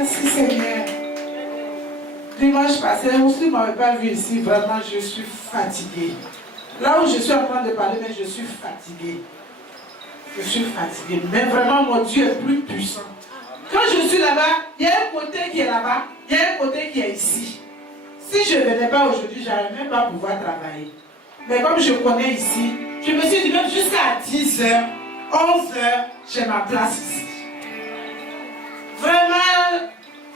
Merci Seigneur. Dimanche passé, vous ne m'avez pas vu ici, vraiment je suis fatiguée. Là où je suis en train de parler, mais je suis fatiguée. Je suis fatiguée, mais vraiment mon Dieu est plus puissant. Quand je suis là-bas, il y a un côté qui est là-bas, il y a un côté qui est ici. Si je ne venais pas aujourd'hui, je n'allais même pas pouvoir travailler. Mais comme je connais ici, je me suis dit même jusqu'à 10h, 11h, j'ai ma place ici. Vraiment,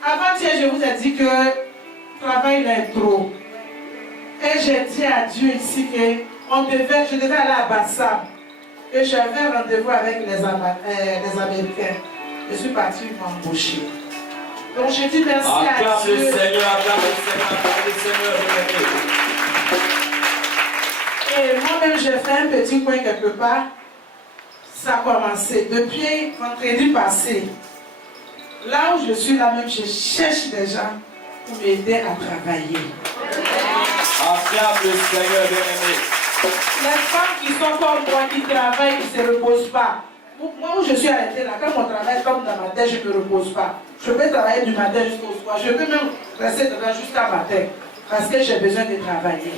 avant-hier, je vous ai dit que le travail est trop. Et j'ai dit à Dieu ici que je devais aller à Bassam. Et j'avais un rendez-vous avec les Américains. Je suis partie m'embaucher. Donc je dis merci à Dieu. Acclame le Seigneur, acclame le Seigneur, Et moi-même, j'ai fait un petit coin quelque part. Ça a commencé depuis vendredi passé. Là où je suis là même, je cherche des gens pour m'aider à travailler. Acclame le Seigneur, bien-aimé. Les femmes qui sont comme moi, qui travaillent, qui ne se reposent pas. Moi où je suis arrêtée là, quand mon travail tombe dans ma tête, je ne me repose pas. Je peux travailler du matin jusqu'au soir. Je peux même rester dedans jusqu'à matin. Parce que j'ai besoin de travailler.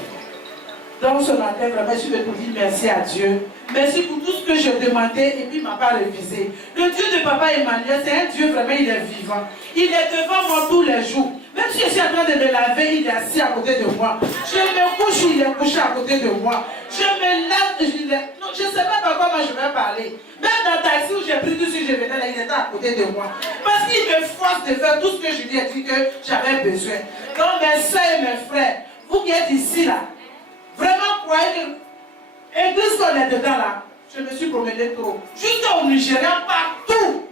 Donc ce matin, vraiment, je vais vous dire merci à Dieu. Merci pour tout ce que je demandais et puis il ne m'a pas révisé. Le Dieu de Papa Emmanuel, c'est un Dieu vraiment, il est vivant. Il est devant moi tous les jours. Même si je suis en train de me laver, il est assis à côté de moi. Je me couche, il est couché à côté de moi. Je me lave, non, je ne sais pas par quoi moi je vais parler. Même dans le taxi où j'ai pris tout ce que je venais là, il était à côté de moi. Parce qu'il me force de faire tout ce que je lui ai dit que j'avais besoin. Donc mes soeurs et mes frères, vous qui êtes ici là, vraiment croyez que l'église qu'on est dedans là, je me suis promené trop. Jusqu'au Nigeria, partout.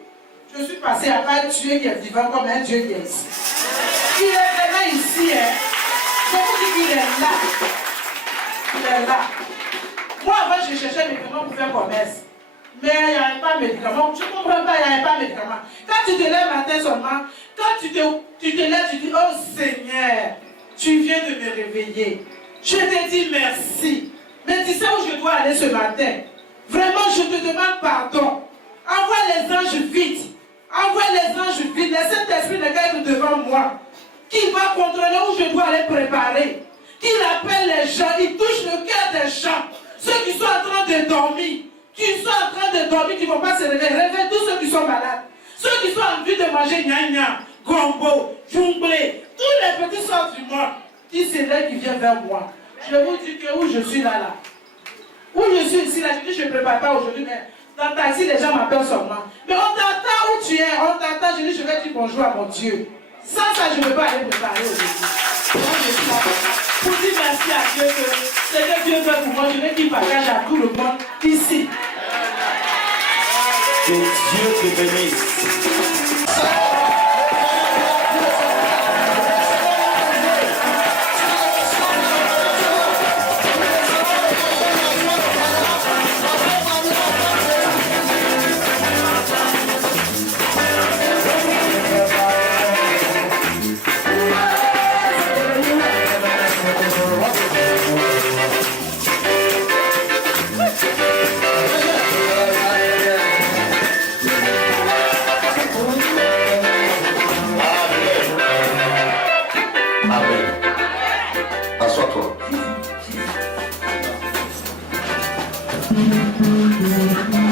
Je suis passé à pas Dieu qui est vivant comme un Dieu qui est ici. Il est vraiment ici, hein. Je vous dis qu'il est là. Il est là. Moi avant je cherchais mes médicaments pour faire commerce. Mais il n'y avait pas de médicaments. Je ne comprends pas, il n'y avait pas de médicaments. Quand tu te lèves matin seulement, quand tu te lèves, tu dis, oh Seigneur, tu viens de me réveiller. Je te dis merci. Mais tu sais où je dois aller ce matin? Vraiment, je te demande pardon. Envoie les anges vite. Envoie les anges vite. Le Saint-Esprit regarde devant moi. Qui va contrôler où je dois aller préparer. Qui appelle les gens. Il touche le cœur des gens. Ceux qui sont en train de dormir. Qui sont en train de dormir, qui ne vont pas se réveiller. Réveille tous ceux qui sont malades. Ceux qui sont en envie de manger gna-gna, gombo, jumblé. Tous les petits sortes du monde. Qui c'est là qui vient vers moi. Je vous dis que où je suis là. Où je suis ici là, je dis je ne prépare pas aujourd'hui, mais dans le taxi, les gens m'appellent seulement. Mais on t'entend où tu es, on t'entend, je dis je vais dire bonjour à mon Dieu. Sans ça, je ne peux pas aller préparer aujourd'hui. Donc je suis là pour dire merci à Dieu que ce que Dieu fait pour moi, je vais qu'il partage à tout le monde ici. Que Dieu te bénisse.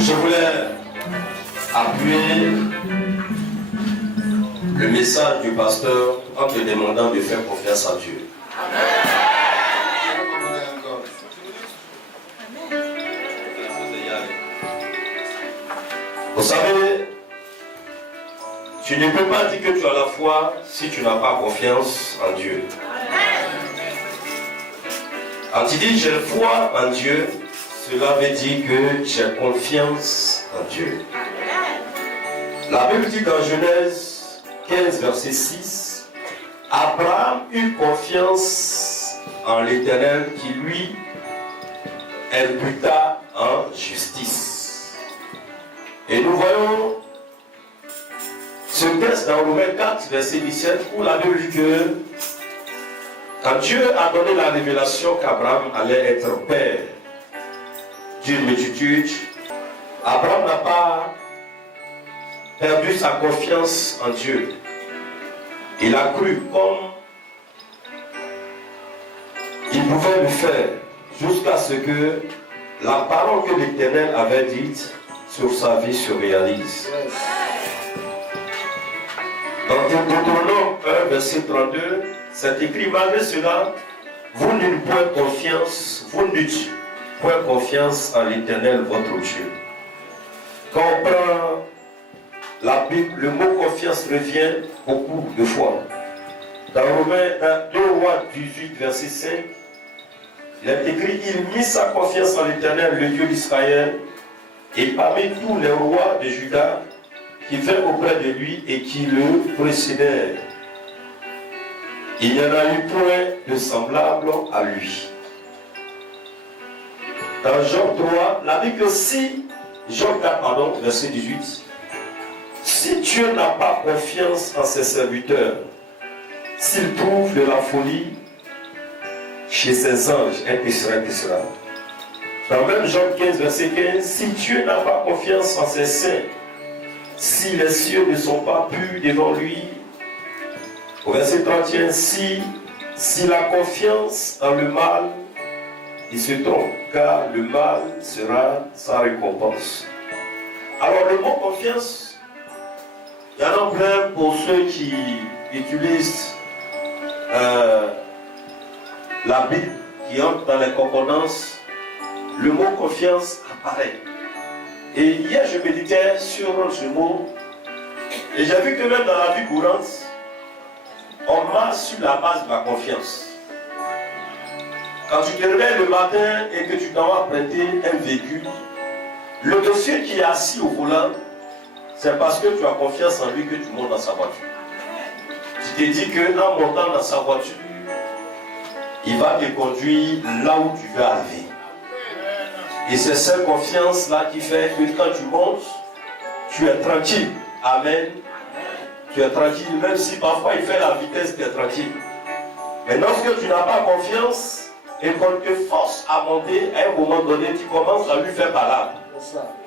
Je voulais appuyer le message du pasteur en te demandant de faire confiance à Dieu. Vous savez, tu ne peux pas dire que tu as la foi si tu n'as pas confiance en Dieu. Quand tu dis j'ai foi en Dieu, cela veut dire que j'ai confiance en Dieu. La Bible dit dans Genèse 15, verset 6, Abraham eut confiance en l'Éternel qui lui imputa en justice. Et nous voyons ce texte dans Romains 4, verset 17, où la Bible dit que quand Dieu a donné la révélation qu'Abraham allait être père d'une multitude, Abraham n'a pas perdu sa confiance en Dieu. Il a cru comme il pouvait le faire jusqu'à ce que la parole que l'Éternel avait dite sur sa vie se réalise. Dans Deutéronome 1, verset 32, c'est écrit: malgré cela, vous n'eûtes point confiance, en l'Éternel votre Dieu. Quand on prend la Bible, le mot confiance revient beaucoup de fois. Dans Romains 2 Rois 18, verset 5, il est écrit: il mit sa confiance en l'Éternel, le Dieu d'Israël, et parmi tous les rois de Juda qui vinrent auprès de lui et qui le précédèrent, il n'y en a eu point de semblable à lui. Dans Job 3, la Bible aussi, Job 4, pardon, verset 18, si Dieu n'a pas confiance en ses serviteurs, s'il trouve de la folie chez ses anges, etc. Dans même Job 15, verset 15, si Dieu n'a pas confiance en ses saints, si les cieux ne sont pas purs devant lui, au verset 31, si la confiance en le mal, il se trompe, car le mal sera sa récompense. Alors le mot confiance, il y en a plein pour ceux qui utilisent la Bible, qui entre dans les concordances, le mot confiance apparaît. Et hier je méditais sur ce mot, et j'ai vu que même dans la vie courante, on marche sur la base de la confiance. Quand tu te réveilles le matin et que tu t'en vas prêter un véhicule, le monsieur qui est assis au volant, c'est parce que tu as confiance en lui que tu montes dans sa voiture. Tu te dis qu'en montant dans sa voiture, il va te conduire là où tu veux arriver. Et c'est cette confiance-là qui fait que quand tu montes, tu es tranquille. Amen. Tu es tranquille, même si parfois il fait la vitesse, tu es tranquille. Mais lorsque tu n'as pas confiance et qu'on te force à monter, à un moment donné, tu commences à lui faire balade.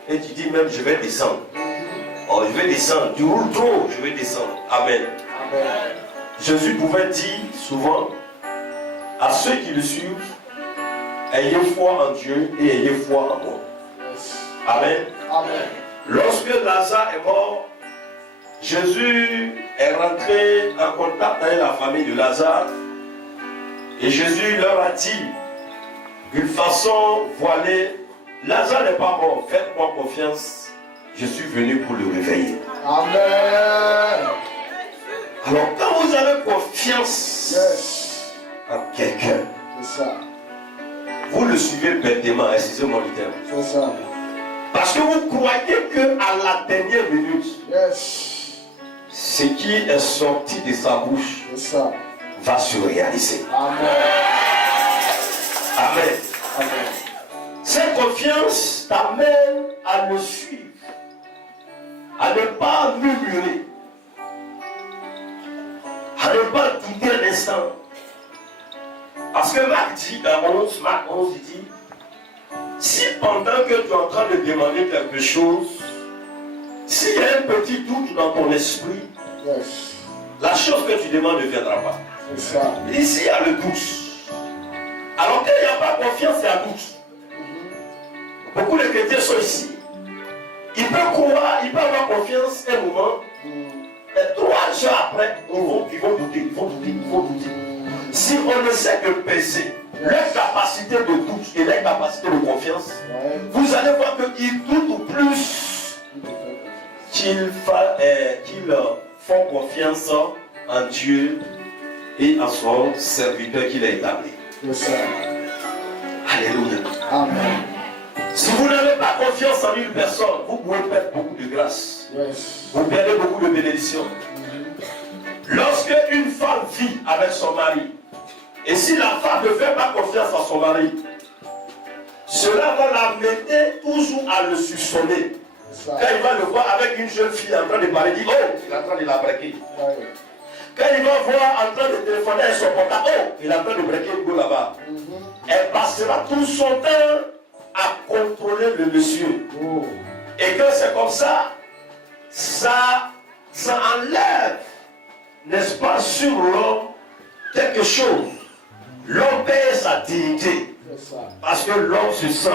Et tu dis même, je vais descendre. Oh, je vais descendre. Tu roules trop, je vais descendre. Amen. Amen. Jésus pouvait dire souvent à ceux qui le suivent: ayez foi en Dieu et ayez foi en moi. Amen. Amen. Lorsque Lazare est mort, Jésus est rentré en contact avec la famille de Lazare et Jésus leur a dit d'une façon voilée: Lazare n'est pas mort, faites-moi confiance, je suis venu pour le réveiller. Amen. Alors quand vous avez confiance en quelqu'un, vous le suivez bêtement, excusez-moi du terme. Parce que vous croyez qu'à la dernière minute, ce qui est sorti de sa bouche va se réaliser. Amen. Amen. Amen. Cette confiance t'amène à le suivre, à ne pas murmurer, à ne pas douter un instant. Parce que Marc dit, dans Marc 11, il dit: si pendant que tu es en train de demander quelque chose, s'il y a un petit doute dans ton esprit, la chose que tu demandes ne viendra pas. Ici, il y a le doute. Alors qu'il n'y a pas confiance, il y a doute. Beaucoup de chrétiens sont ici. Ils peuvent croire, ils peuvent avoir confiance un moment, mais 3 jours après, ils vont douter. Si on ne sait que peser leur capacité de doute et leur capacité de confiance, vous allez voir qu'ils doutent plus qu'ils font confiance en Dieu et en son serviteur qu'il a établi. Alléluia. Amen. Si vous n'avez pas confiance en une personne, vous pouvez perdre beaucoup de grâce. Vous perdez beaucoup de bénédictions. Lorsque une femme vit avec son mari, et si la femme ne fait pas confiance à son mari, cela va l'amener toujours à le soupçonner. Quand il va le voir avec une jeune fille en train de parler, il dit: oh, il est en train de la braquer. Quand il va voir en train de téléphoner avec son portable, oh, il est en train de braquer le go là-bas. Elle passera tout son temps à contrôler le monsieur. Et quand c'est comme ça, ça enlève n'est-ce pas, sur l'homme quelque chose. L'homme perd sa dignité. Parce que l'homme se sent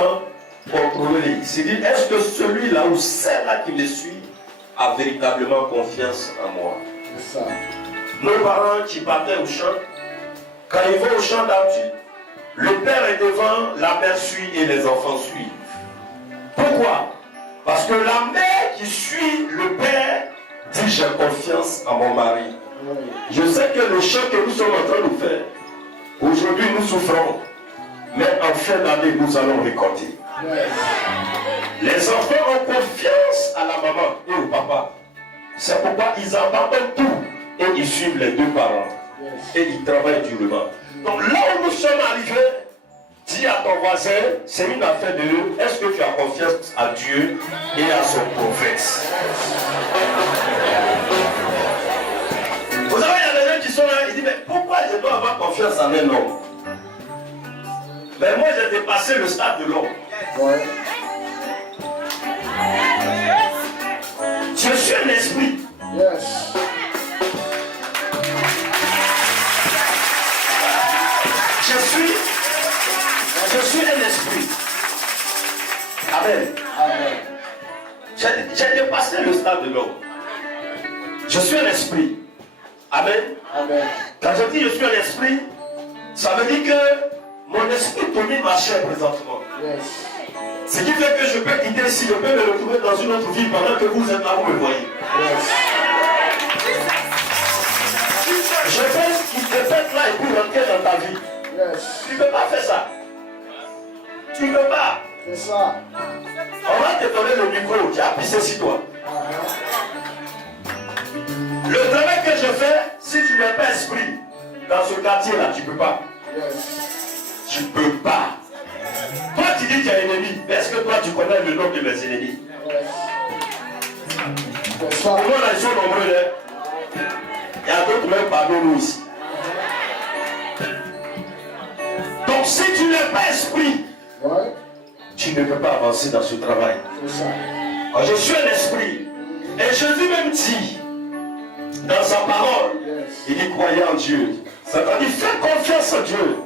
contrôlé. Il se dit, est-ce que celui-là ou celle-là qui me suit a véritablement confiance en moi? Nos parents qui partaient au champ, quand ils vont au champ d'habitude, le père est devant, la mère suit et les enfants suivent. Pourquoi? Parce que la mère qui suit le père dit, j'ai confiance en mon mari. Je sais que le chant que nous sommes en train de faire, aujourd'hui nous souffrons, mais en fin d'année nous allons récolter. Les enfants ont confiance à la maman et au papa. C'est pourquoi ils abandonnent tout et ils suivent les deux parents. Et ils travaillent durement. Donc là où nous sommes arrivés, dis à ton voisin, c'est une affaire de est-ce que tu as confiance à Dieu et à son prophète? Vous savez, il y a des gens qui sont là, ils disent, mais pourquoi je dois avoir confiance en un homme? Mais moi j'ai dépassé le stade de l'homme. Je suis un esprit. Je suis un esprit. Amen. J'ai dépassé le stade de l'homme. Je suis un esprit. Amen. Quand je dis je suis un esprit, ça veut dire que mon esprit domine ma chair présentement. Ce qui fait que je peux quitter ici, je peux me retrouver dans une autre vie pendant que vous êtes là, vous me voyez. Je pense qu'il te fait là et puis rentrer dans ta vie. Tu ne peux pas faire ça. Tu ne peux pas. C'est ça. On va te donner le micro, tu as pissé sur toi. Le travail que je fais, si tu n'es pas esprit, dans ce quartier-là, tu ne peux pas. Tu ne peux pas. Toi, tu dis que tu es ennemi. Mais est-ce que toi, tu connais le nom de mes ennemis? Comment là, ils sont nombreux, hein? Il y a d'autres même parmi nous ici. Donc, si tu n'es pas esprit, tu ne peux pas avancer dans ce travail. Quand je suis un esprit, et Jésus même dit, dans sa parole, il dit croyez en Dieu. Ça veut dire fais confiance en Dieu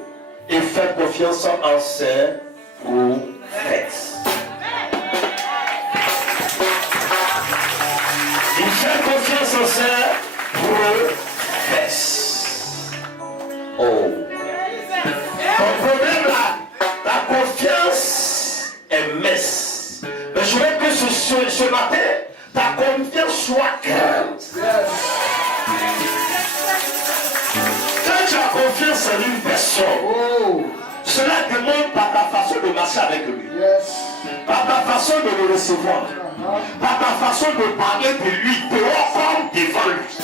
et fais confiance en ses prophètes. Il fait confiance en ses prophètes. Oh. Ton problème là, ta confiance est mince. Mais je veux que ce matin, ta confiance soit grande. Quand tu as confiance en une personne, cela demande par ta façon de marcher avec lui, par ta façon de le recevoir, par ta façon de parler de lui, dehors comme devant lui.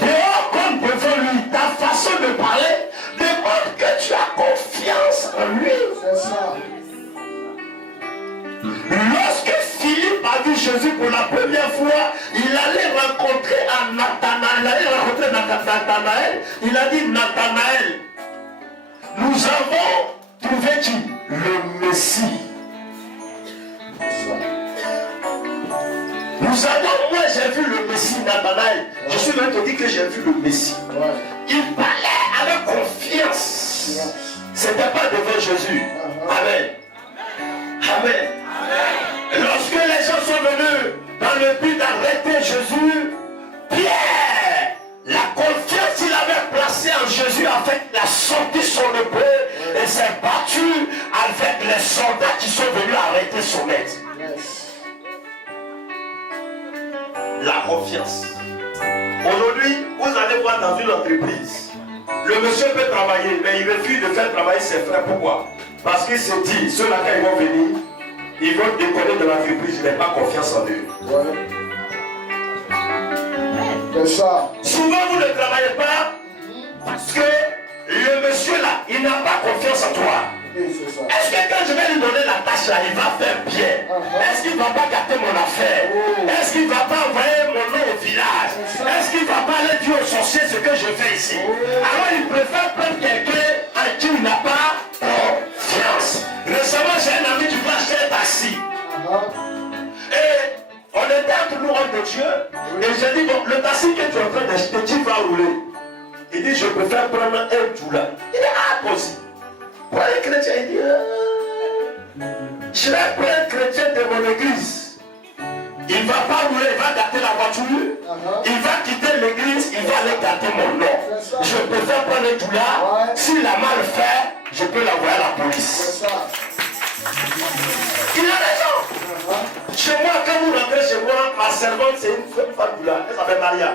Dehors comme devant lui, ta façon de parler demande que tu as confiance en lui. Lorsque Philippe a vu Jésus pour la première fois, il allait rencontrer Nathanaël. Il a dit, Nathanaël, nous avons trouvé qui? Le Messie. Nous avons, moi j'ai vu le Messie, Nathanaël. Je suis même te dit que j'ai vu le Messie. Il parlait avec confiance. C'était pas devant Jésus. Amen. Amen. Lorsque les gens sont venus dans le but d'arrêter Jésus, Pierre, la confiance qu'il avait placée en Jésus avec la sorti son épée et s'est battu avec les soldats qui sont venus arrêter son maître. La confiance. Aujourd'hui, vous allez voir dans une entreprise, le monsieur peut travailler, mais il refuse de faire travailler ses frères. Pourquoi? Parce qu'il se dit, ceux-là quand ils vont venir, ils vont décoller de l'entreprise, je n'ai pas confiance en eux. C'est ça. Souvent vous ne travaillez pas parce que le monsieur là, il n'a pas confiance en toi. Est-ce que quand je vais lui donner la tâche là, il va faire bien? Est-ce qu'il ne va pas gâter mon affaire? Est-ce qu'il ne va pas envoyer mon nom au village? Est-ce qu'il ne va pas aller dire aux sorciers ce que je fais ici? Alors il préfère prendre quelqu'un à qui il n'a pas confiance. Récemment, j'ai un ami qui va acheter un taxi. de Dieu. Et j'ai dit, bon, le taxi que tu es en train d'acheter, tu vas rouler. Il dit, je préfère prendre un doula. Il dit, ah, toi aussi. Pour un chrétien, il dit, je vais prendre un chrétien de mon église. Il ne va pas rouler, il va gâter la voiture. Il va quitter l'église, il va aller gâter mon nom. Je préfère prendre un doula. S'il a mal fait, je peux l'envoyer à la police. Il a raison. Chez moi, quand vous rentrez chez moi, ma servante, c'est une femme doula. Elle s'appelle Maria.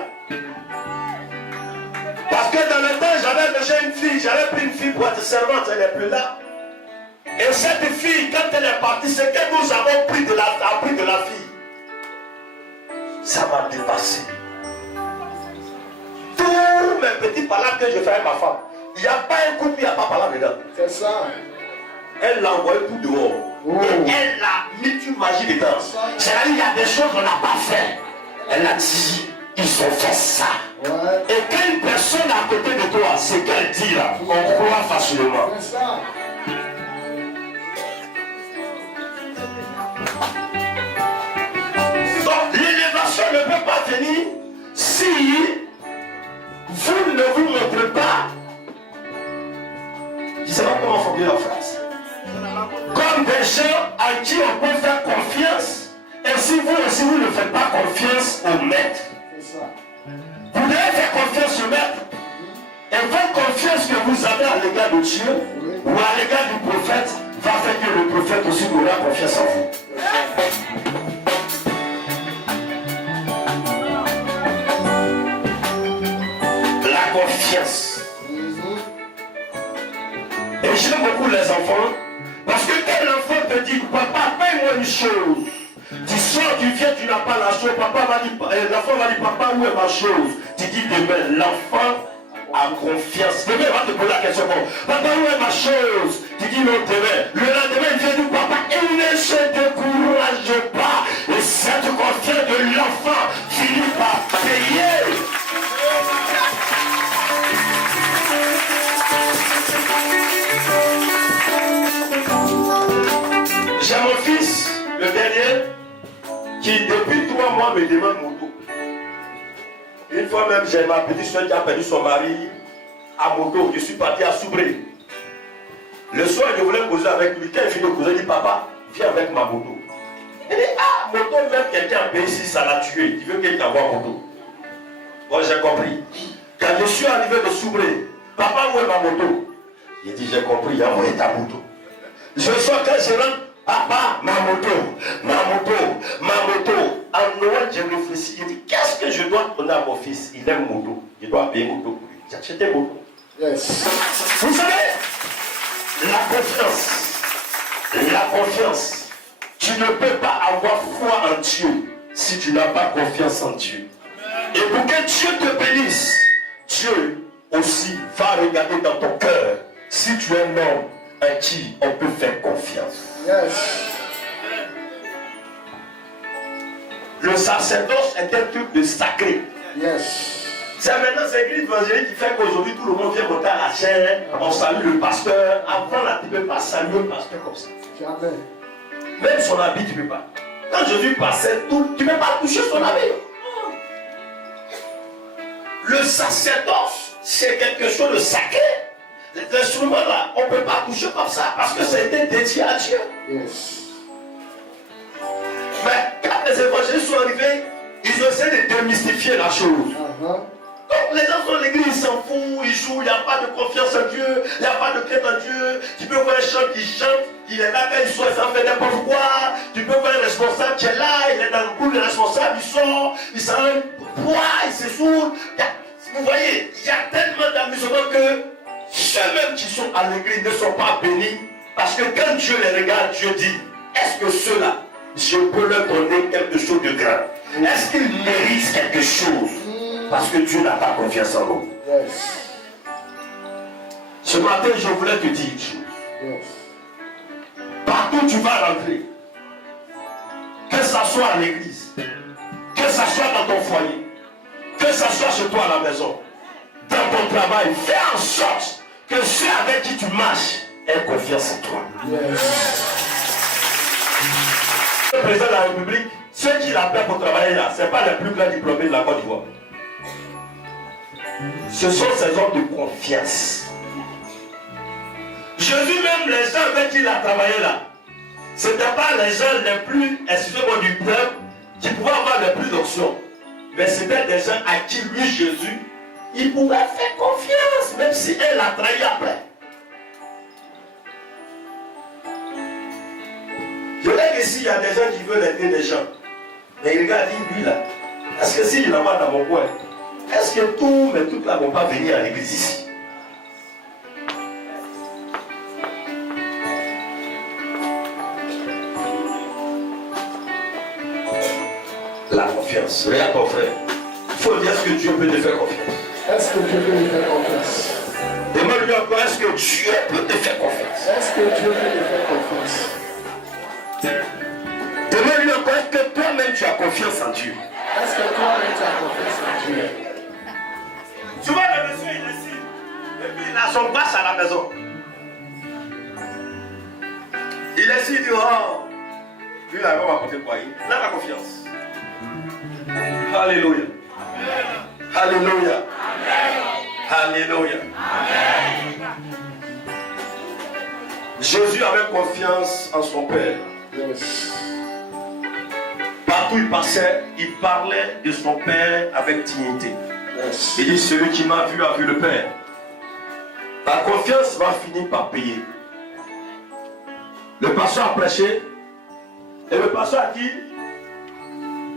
Parce que dans le temps, j'avais déjà une fille, j'avais pris une fille pour être servante, elle n'est plus là. Et cette fille, quand elle est partie, ce que nous avons appris de la fille, ça m'a dépassé. Tous mes petits palabres que je fais avec ma femme, il n'y a pas un coup de pied à pas parler dedans. C'est ça. Elle l'a envoyé tout dehors. Et elle a mis une magie dedans. C'est-à-dire qu'il y a des choses qu'on n'a pas fait. Elle a dit, ils ont fait ça. Ouais. Et quand une personne à côté de toi, c'est qu'elle dit là, on croit facilement. C'est ça. Donc l'élévation ne peut pas venir si vous ne vous montrez pas. Je ne sais pas comment formuler la phrase. Comme des gens à qui on peut faire confiance. Et si vous aussi vous ne faites pas confiance au maître. C'est ça. Vous devez faire confiance au maître. Et votre confiance que vous avez à l'égard de Dieu ou à l'égard du prophète va faire que le prophète aussi aura confiance en vous. La confiance. Et j'aime beaucoup les enfants. Parce que quand l'enfant te dit, papa, paye-moi une chose. Tu sors, tu viens, tu n'as pas la chose. Papa va dire, l'enfant va dire, papa, où est ma chose? Tu dis demain, l'enfant a confiance. Demain, il va te poser la question, bon, papa, où est ma chose? Tu dis non, demain. Le lendemain, il vient dire, papa, il ne se décourage pas. Et cette confiance de l'enfant finit par payer. J'ai mon fils, le dernier, qui depuis 3 mois me demande moto. Une fois même, j'ai ma petite soeur qui a perdu son mari à moto. Je suis parti à Soubré. Le soir, je voulais causer avec lui. Quand il finit de causer, il dit, papa, viens avec ma moto. Il dit, ah, moto, même quelqu'un a payé ici, ça l'a tué. Il veut qu'il t'envoie moto. Bon, j'ai compris. Quand je suis arrivé de Soubré, papa, où est ma moto? Il dit, j'ai compris, envoie ta moto. Je sors quand je rentre, papa, ma moto. En Noël, je réfléchis, je dis, qu'est-ce que je dois donner à mon fils? Il aime moto, je dois payer moto pour lui. J'ai acheté moto. Yes. Vous savez, la confiance, tu ne peux pas avoir foi en Dieu si tu n'as pas confiance en Dieu. Et pour que Dieu te bénisse, Dieu aussi va regarder dans ton cœur si tu es un homme à qui on peut faire confiance. Yes. Le sacerdoce est un truc de sacré. Yes. C'est maintenant cette église évangélique qui fait qu'aujourd'hui tout le monde vient monter à la chaîne, on salue le pasteur. Avant là, tu ne peux pas saluer le pasteur comme ça. Jamais. Même son habit, tu ne peux pas. Quand Jésus passait, tu ne peux pas toucher son habit. Le sacerdoce, c'est quelque chose de sacré. L'instrument là, on ne peut pas toucher comme ça parce que ça a été dédié à Dieu. Yes. Mais quand les évangélistes sont arrivés, ils ont essayé de démystifier la chose. Donc les gens sont à l'église, ils s'en foutent, ils jouent, il n'y a pas de confiance en Dieu, il n'y a pas de crainte en Dieu. Tu peux voir un chant qui chante, il est là quand il sort, il s'en fait n'importe quoi. Tu peux voir un responsable qui est là, il est dans le groupe des responsables, il sort, il s'en boit, il s'essoude. Vous voyez, il y a tellement d'amusement que ceux-mêmes qui sont à l'église ne sont pas bénis. Parce que quand Dieu les regarde, Dieu dit, est-ce que ceux-là, je peux leur donner quelque chose de grand? Est-ce qu'ils méritent quelque chose? Parce que Dieu n'a pas confiance en nous. Yes. Ce matin, je voulais te dire une chose. Yes. Partout où tu vas rentrer, que ce soit à l'église, que ce soit dans ton foyer, que ce soit chez toi à la maison, dans ton travail, fais en sorte que ceux avec qui tu marches aient confiance en toi. Yes. Le président de la République Ceux qui l'appellent pour travailler là, ce n'est pas les plus grands diplômés de la Côte d'Ivoire. Ce sont ces hommes de confiance. Jésus, même les gens avec qui il a travaillé là, ce n'étaient pas les gens les plus, excusez-moi, du peuple qui pouvaient avoir les plus d'options. Mais c'était des gens à qui lui, Jésus, il pouvait faire confiance, même si elle l'a trahi après. Je dis que s'il y a des gens qui veulent aider les gens, mais il regarde, lui là, est-ce que s'il en va dans mon coin, est-ce que tout, mais tout là ne vont pas venir à l'église ici? La confiance. Regarde ton frère. Il faut dire ce que Dieu peut te faire confiance. Est-ce que Dieu peut me faire confiance? Demande-lui encore, est-ce que Dieu peut te faire confiance? Est-ce que Dieu peut me faire confiance? Demande-lui encore, est-ce que toi-même tu as confiance en Dieu? Est-ce que toi-même tu as confiance en Dieu? Souvent le monsieur il est ici, et puis il a son passe à la maison. Il est ici, il dit, oh, lui là, il va m'apporter quoi? Il a la confiance. Alléluia. Alléluia. Alléluia. Jésus avait confiance en son Père. Yes. Partout où il passait, il parlait de son Père avec dignité. Yes. Il dit, celui qui m'a vu a vu le Père. Ta confiance va finir par payer. Le pasteur a prêché et le pasteur a dit,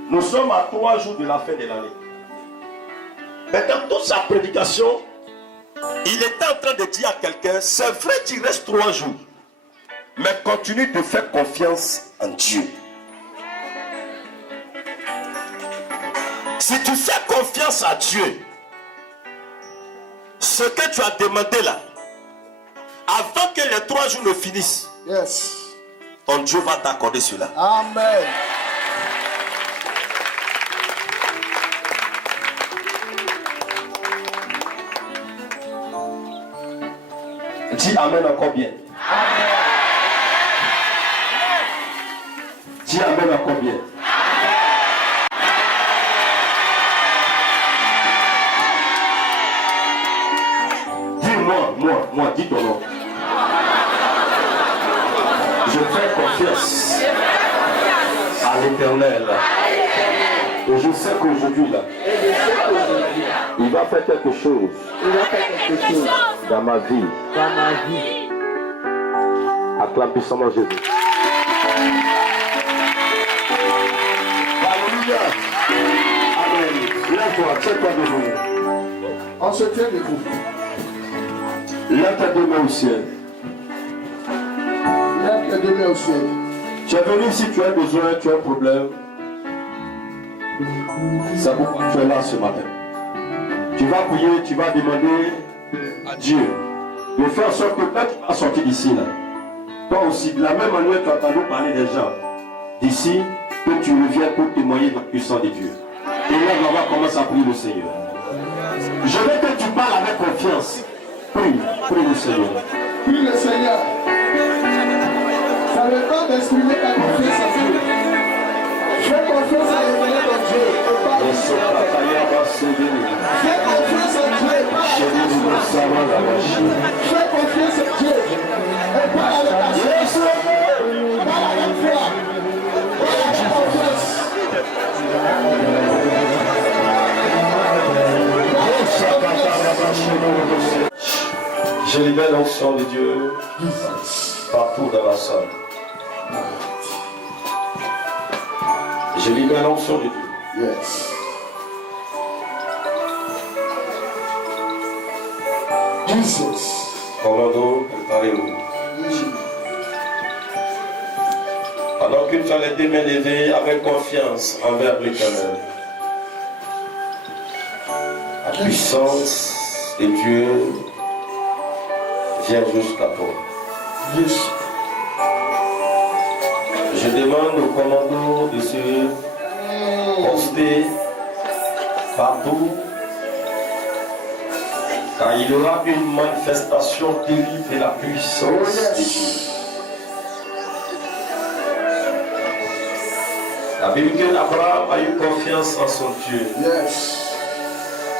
nous sommes à 3 jours de la fin de l'année. Mais dans toute sa prédication, il était en train de dire à quelqu'un, c'est vrai qu'il reste 3 jours, mais continue de faire confiance en Dieu. Si tu fais confiance à Dieu, ce que tu as demandé là, avant que les 3 jours ne finissent, Yes. ton Dieu va t'accorder cela. Amen. Dis Amen encore bien. Dis Amen encore bien. Dis-moi, dis ton nom. Je fais confiance à l'Éternel. Et je sais qu'aujourd'hui là, il va faire quelque chose dans ma vie. Acclame puissamment Jésus. Alléluia. Amen. Lève-toi, tiens-toi debout. On se tient debout. Lève tes deux mains au ciel. Lève tes deux mains au ciel. Tu es venu ici, tu as besoin, tu as un problème. C'est pourquoi tu es là ce matin. Tu vas prier, tu vas demander à Dieu de faire en sorte que quand tu vas sortir d'ici, là, toi aussi, de la même manière que tu entends nous parler des gens d'ici, que tu reviens pour témoigner de la puissance de Dieu. Et là, on va commencer à prier le Seigneur. Je veux que tu parles avec confiance. Prie, prie le Seigneur. Prie le Seigneur. Ça le temps d'exprimer ta confiance en Dieu. Fais confiance à l'éternel de Dieu. Et pas à Fais confiance en Dieu. Et pas Fais confiance en Dieu. Et pas avec ta force. Pas avec foi. Pas avec confiance. Je libère l'onction de Dieu partout dans la salle. Je libère l'onction de Dieu. Yes. Jesus. Commando, préparez-vous. Alors que tu as les deux mains levées avec confiance envers l'Éternel. La puissance de Dieu vient jusqu'à toi. Yes. Je demande au commando de se poster partout, car il y aura une manifestation terrible de la puissance de Dieu. La Bible dit qu'Abraham a eu confiance en son Dieu. Yes.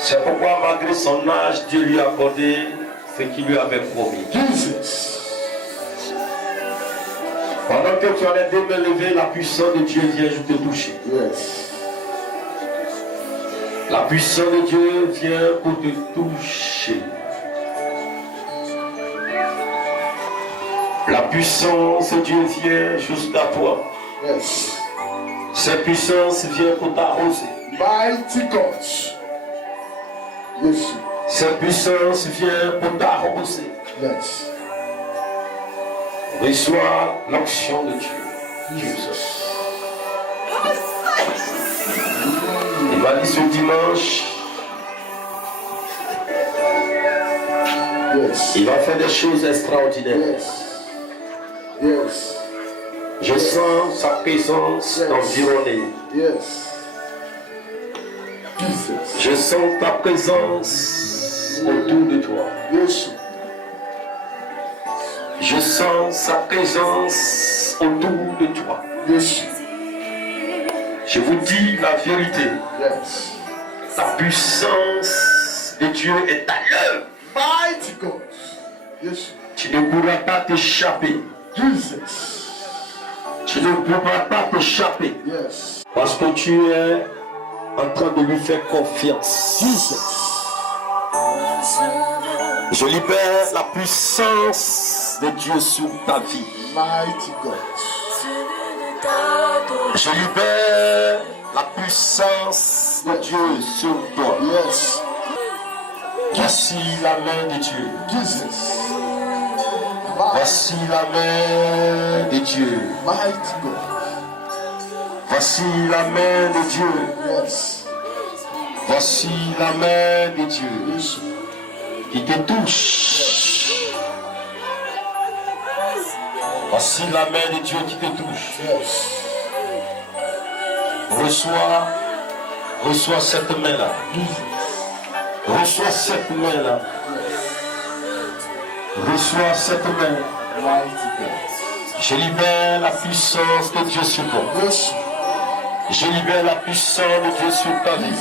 C'est pourquoi, malgré son âge, Dieu lui a accordé ce qu'il lui avait promis. Jesus. Pendant que tu allais me lever, la puissance de Dieu vient te toucher. Yes. La puissance de Dieu vient pour te toucher. La puissance de Dieu vient jusqu'à toi. Yes. Cette puissance vient pour t'arroser. Mighty God. Yes. Cette puissance vient pour t'arroser. Yes. Reçois l'onction de Dieu. Jesus. Il m'a dit ce dimanche, Yes. il va faire des choses extraordinaires. Yes. Yes. Je sens sa présence environnée. Yes. Jesus. Je sens ta présence autour de toi. Yes. Je sens sa présence autour de toi. Yes. Je vous dis la vérité. Yes. La puissance de Dieu est à l'œuvre. Mighty God. Yes. Tu ne pourras pas t'échapper. Jesus. Tu ne pourras pas t'échapper. Yes. Parce que tu es en train de lui faire confiance. Jesus. Je libère la puissance de Dieu sur ta vie. Mighty God. Je libère la puissance de Dieu sur toi. Yes. Voici la main de Dieu. Jesus. Voici la main de Dieu. Mighty God. Voici la main de Dieu. Yes. Voici la main de Dieu Yes. qui te touche. Voici la main de Dieu qui te touche. Yes. Reçois cette main-là. Reçois cette main-là. Reçois cette main. Mighty God. Je libère la puissance de Dieu sur toi. Yes. Je libère la puissance de Dieu sur ta vie.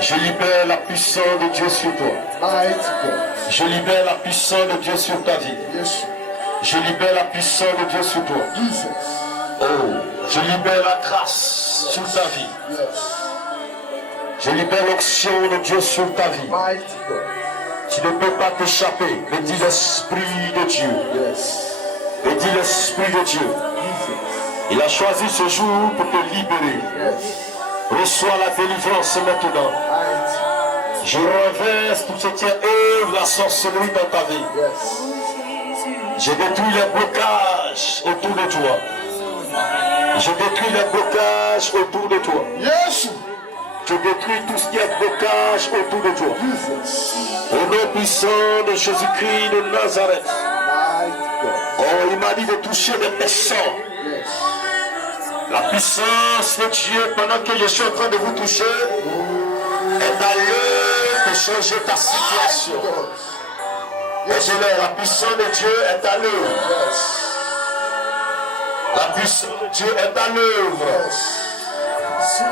Je libère la puissance de Dieu sur toi. Mighty God. Je libère la puissance de Dieu sur ta vie. Yes. Je libère la puissance de Dieu sur toi. Jesus. Oh, je libère la grâce sur ta vie. Yes. Je libère l'onction de Dieu sur ta vie. Mighty God. Tu ne peux pas t'échapper. Mais dis l'Esprit de Dieu. Yes. Et dis l'Esprit de Dieu. Jesus. Il a choisi ce jour pour te libérer. Yes. Reçois la délivrance maintenant. Mighty. Je renverse tout ce qui œuvre la sorcellerie dans ta vie. Yes. Je détruis les blocages autour de toi. Je détruis les blocages autour de toi. Yes. Je détruis tout ce qui est blocage autour de toi. Jesus. Au nom puissant de Jésus-Christ de Nazareth. Mighty God. Oh, il m'a dit de toucher des personnes. Yes. La puissance de Dieu, pendant que je suis en train de vous toucher, est à l'heure de changer ta situation. God. Désolé, la puissance de Dieu est à l'œuvre. Yes. La puissance de Dieu est à l'œuvre. Yes.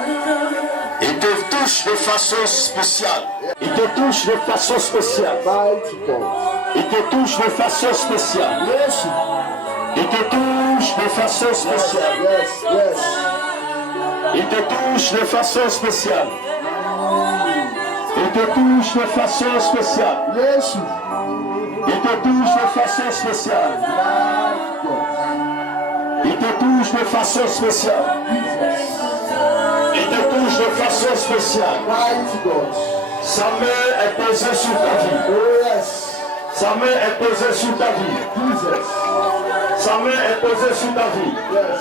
Il te touche de façon spéciale. Il te touche de façon spéciale. Mighty God. Il te touche de façon spéciale. Yes. Il te touche de façon spéciale. Yes. Yes. Il te touche de façon spéciale. Il te touche de façon spéciale. Yes. Il te touche de façon spéciale. Mighty God. Il te touche de façon spéciale. Il te touche de façon spéciale. Mighty God. Sa main est posée sur ta vie. Oh yes. Sa main est posée sur ta vie. Jesus. Sa main est posée sur ta vie. Yes.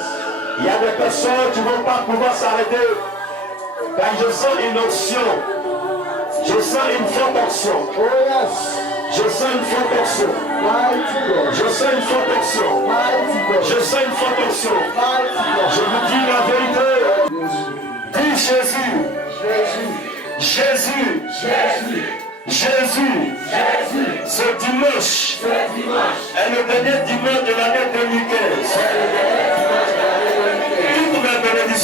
Il y a des personnes qui ne vont pas pouvoir s'arrêter. Car je sens une onction. Je sens une forte onction. Oh yes. Je sens une forte onction. Mighty God. Je sens une forte onction. Mighty God. Je sens une forte onction. Mighty God. Je vous dis la vérité. Yes. Dis Jésus. Jésus. Jésus. Jésus. Jésus. Jésus. Ce dimanche Ce dimanche. est le dernier dimanche de l'année 2015. Toutes mes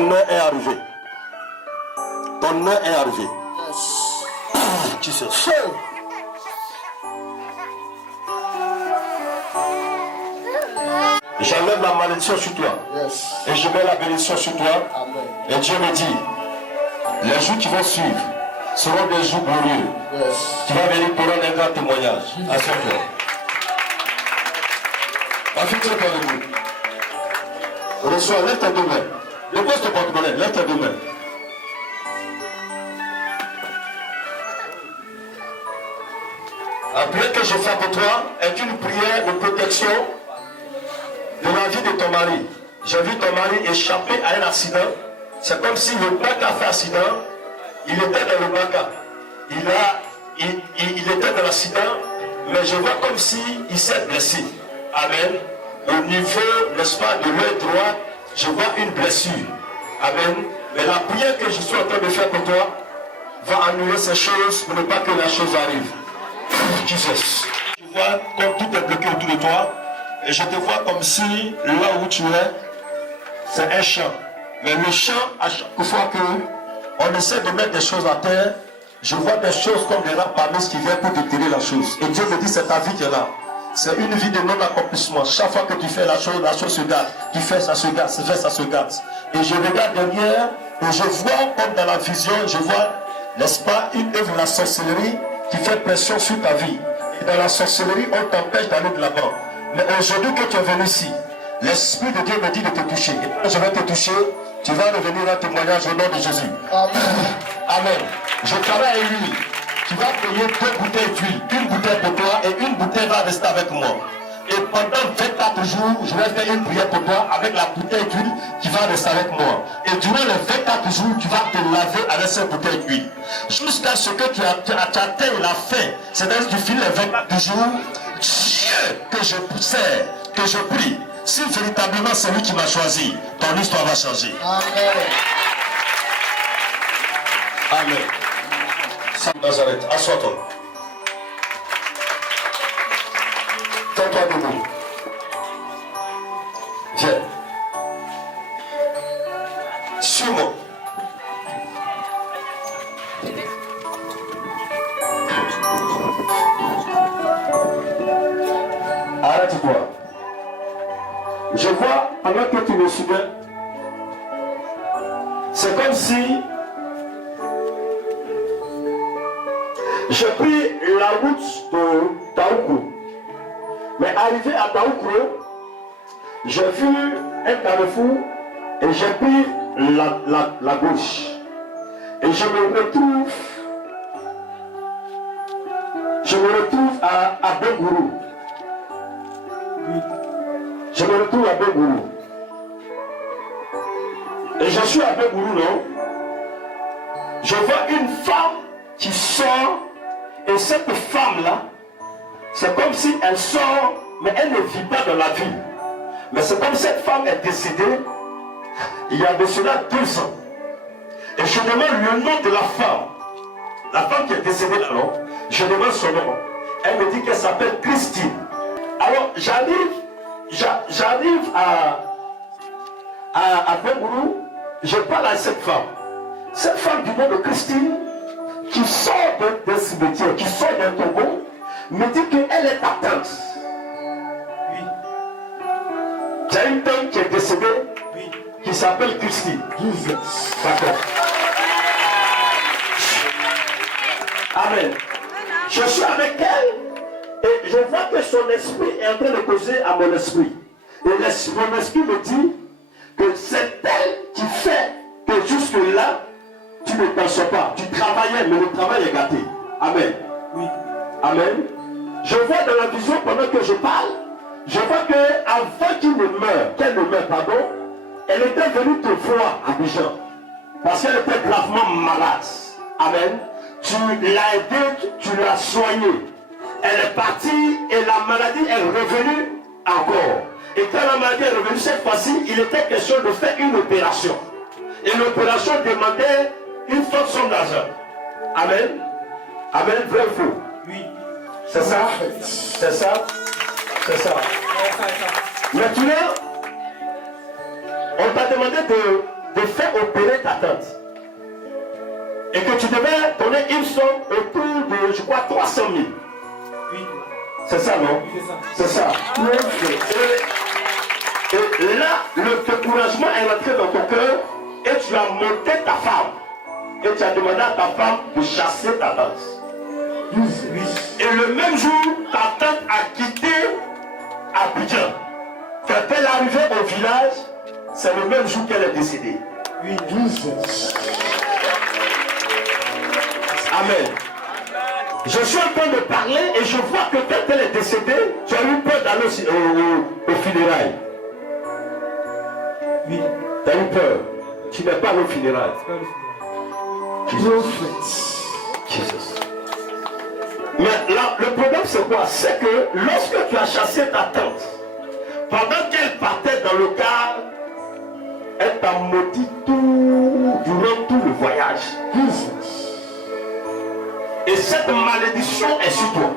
Ton heure est arrivée. Ton heure est arrivée. Jesus. J'enlève la malédiction sur toi. Yes. Et je mets la bénédiction sur toi. Amen. Et Dieu me dit, les jours qui vont suivre seront des jours glorieux. Yes. Tu vas venir pour rendre un grand témoignage à ce cœur. Affiche-toi debout. Reçois, lève tes deux mains. Dépose ton porte-monnaie, lève tes deux mains. La prière que je fais pour toi est une prière de protection de la vie de ton mari. J'ai vu ton mari échapper à un accident. C'est comme si le bac a fait accident. Il était dans le bac. Il était dans l'accident, mais je vois comme si il s'est blessé. Amen. Au niveau, n'est-ce pas, de l'œil droit, je vois une blessure. Amen. Mais la prière que je suis en train de faire pour toi va annuler ces choses pour ne pas que la chose arrive. Jesus. Tu vois comme tout est bloqué autour de toi. Et je te vois comme si là où tu es, c'est un champ. Mais le champ, à chaque fois qu'on essaie de mettre des choses à terre, je vois des choses comme des rapaces qui viennent pour déterrer la chose. Et Dieu me dit, c'est ta vie qui est là. C'est une vie de non-accomplissement. Chaque fois que tu fais la chose se gâte. Tu fais, ça se gâte. Tu fais, ça se gâte. Et je regarde derrière et je vois comme dans la vision, je vois, n'est-ce pas, une œuvre de la sorcellerie qui fait pression sur ta vie. Et dans la sorcellerie, on t'empêche d'aller de l'avant. Mais aujourd'hui que tu es venu ici, l'Esprit de Dieu me dit de te toucher. Et quand je vais te toucher, tu vas revenir en témoignage au nom de Jésus. Amen. Amen. Je travaille avec lui. Tu vas payer 2 bouteilles d'huile. Une bouteille pour toi et une bouteille va rester avec moi. Et pendant 24 jours, je vais faire une prière pour toi avec la bouteille d'huile qui va rester avec moi. Et durant les 24 jours, tu vas te laver avec cette bouteille d'huile. Jusqu'à ce que tu atteignes la fin. C'est-à-dire que tu finis les 24 jours. Dieu que je sers, que je prie. Si véritablement c'est lui qui m'a choisi, ton histoire va changer. Amen. Amen. Sam Nazareth, assois-toi. Tiens-toi debout. Viens. Suis-moi. Arrête-toi. Je vois, pendant que tu me suivais, c'est comme si j'ai pris la route de Taoukro. Mais arrivé à Taoukro, j'ai vu un carrefour et j'ai pris la gauche. Et je me retrouve à Bengourou. Je me retrouve à Bengourou. Et je suis à Bengourou, non? Je vois une femme qui sort. Et cette femme-là, c'est comme si elle sort, mais elle ne vit pas dans la ville. Mais c'est comme si cette femme est décédée il y a de cela 2 ans. Et je demande le nom de la femme qui est décédée là, non? Je demande son nom. Elle me dit qu'elle s'appelle Christine. Alors j'arrive à Bengourou, je parle à cette femme. Cette femme du nom de Christine, qui sort d'un cimetière, qui sort d'un tombeau, me dit qu'elle est atteinte. Oui. J'ai une tante qui est décédée, oui, qui s'appelle Christine. D'accord. Amen. Je suis avec elle et je vois que son esprit est en train de causer à mon esprit. Et mon esprit me dit que c'est elle qui fait que jusque-là, tu ne t'en sors pas. Tu travaillais, mais le travail est gâté. Amen. Oui. Amen. Je vois dans la vision pendant que je parle, je vois qu'avant qu'elle ne meure, pardon, elle était venue te voir à Abidjan. Parce qu'elle était gravement malade. Amen. Tu l'as aidée, tu l'as soignée. Elle est partie et la maladie est revenue encore. Et quand la maladie est revenue cette fois-ci, il était question de faire une opération. Et l'opération demandait une forte somme d'argent. Amen. Amen, vrai ou faux? Oui. C'est ça? C'est ça? C'est ça. Maintenant, on t'a demandé de faire opérer ta tante. Et que tu devais donner une somme autour de, je crois, 300 000. Oui. C'est ça, non? Oui, c'est ça. Et là, le découragement est rentré dans ton cœur et tu as monté ta femme. Et tu as demandé à ta femme de chasser ta tante. Oui. Et le même jour, ta tante a quitté Abidjan. Quand elle est arrivée au village, c'est le même jour qu'elle est décédée. Oui. Amen. Je suis en train de parler et je vois que quand elle est décédée, tu as eu peur d'aller au funérailles. Oui. Tu as eu peur. Tu n'es pas allé au funérailles. Jesus. Mais là, le problème c'est quoi? C'est que lorsque tu as chassé ta tante, pendant qu'elle partait dans le car, elle t'a maudit durant tout le voyage. Et cette malédiction est sur toi.